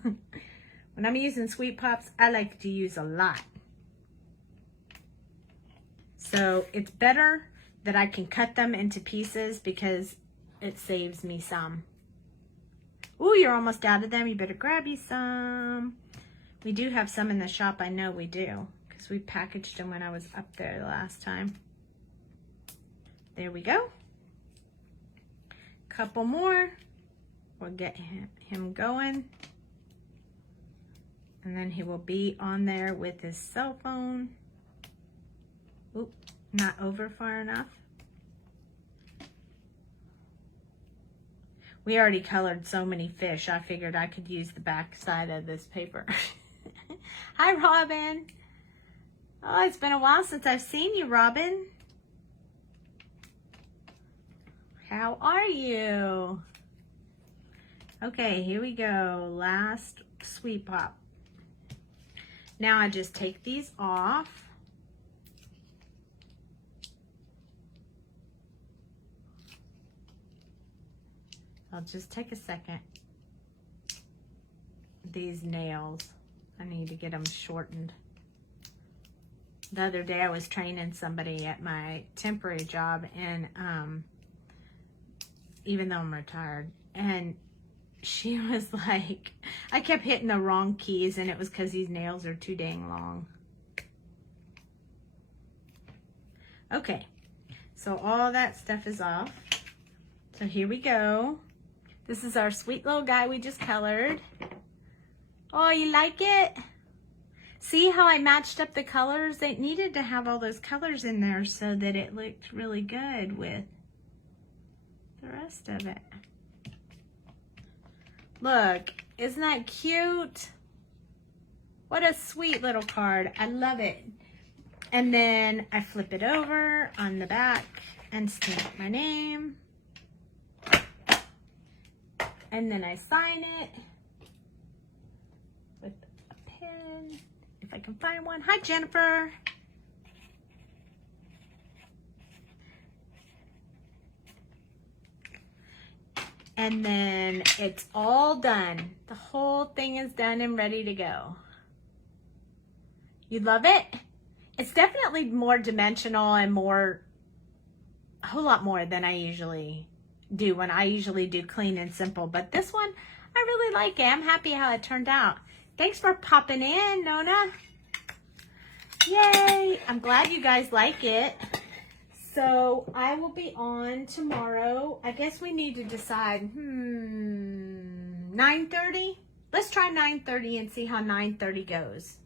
When I'm using Sweet Pops, I like to use a lot. So it's better that I can cut them into pieces because it saves me some. Ooh, you're almost out of them. You better grab you some. We do have some in the shop. I know we do because we packaged them when I was up there the last time. There we go. Couple more. We'll get him going. And then he will be on there with his cell phone. Oop, not over far enough. We already colored so many fish, I figured I could use the back side of this paper. Hi, Robin. Oh, it's been a while since I've seen you, Robin. How are you? Okay, here we go. Last Sweet Pop. Now I just take these off. I'll just take a second. These nails, I need to get them shortened. The other day I was training somebody at my temporary job, and even though I'm retired, and she was like, I kept hitting the wrong keys, and it was because these nails are too dang long. Okay, so all that stuff is off. So here we go. This is our sweet little guy we just colored. Oh, you like it? See how I matched up the colors? They needed to have all those colors in there so that it looked really good with the rest of it. Look, isn't that cute? What a sweet little card. I love it. And then I flip it over on the back and stamp my name. And then I sign it with a pen, if I can find one. Hi, Jennifer. And then it's all done. The whole thing is done and ready to go. You love it? It's definitely more dimensional and a whole lot more than I usually do when I usually do clean and simple. But this one, I really like it. I'm happy how it turned out. Thanks for popping in, Nona. Yay! I'm glad you guys like it. So I will be on tomorrow. I guess we need to decide, 9:30? Let's try 9:30 and see how 9:30 goes.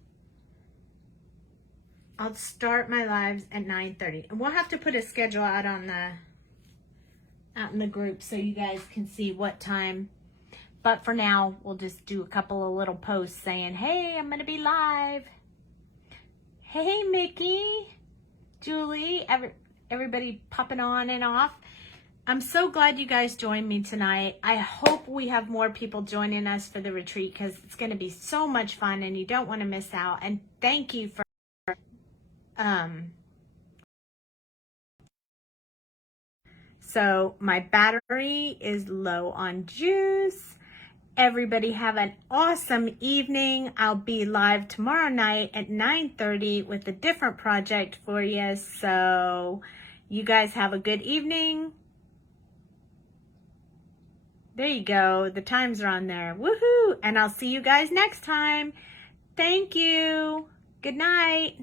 I'll start my lives at 9:30. And we'll have to put a schedule out in the group so you guys can see what time. But for now, we'll just do a couple of little posts saying, hey, I'm going to be live. Hey, Mickey, Julie, everybody popping on and off. I'm so glad you guys joined me tonight. I hope we have more people joining us for the retreat because it's going to be so much fun and you don't want to miss out. And thank you for so my battery is low on juice. Everybody have an awesome evening. I'll be live tomorrow night at 9:30 with a different project for you. So you guys have a good evening. There you go. The times are on there. Woohoo! And I'll see you guys next time. Thank you. Good night.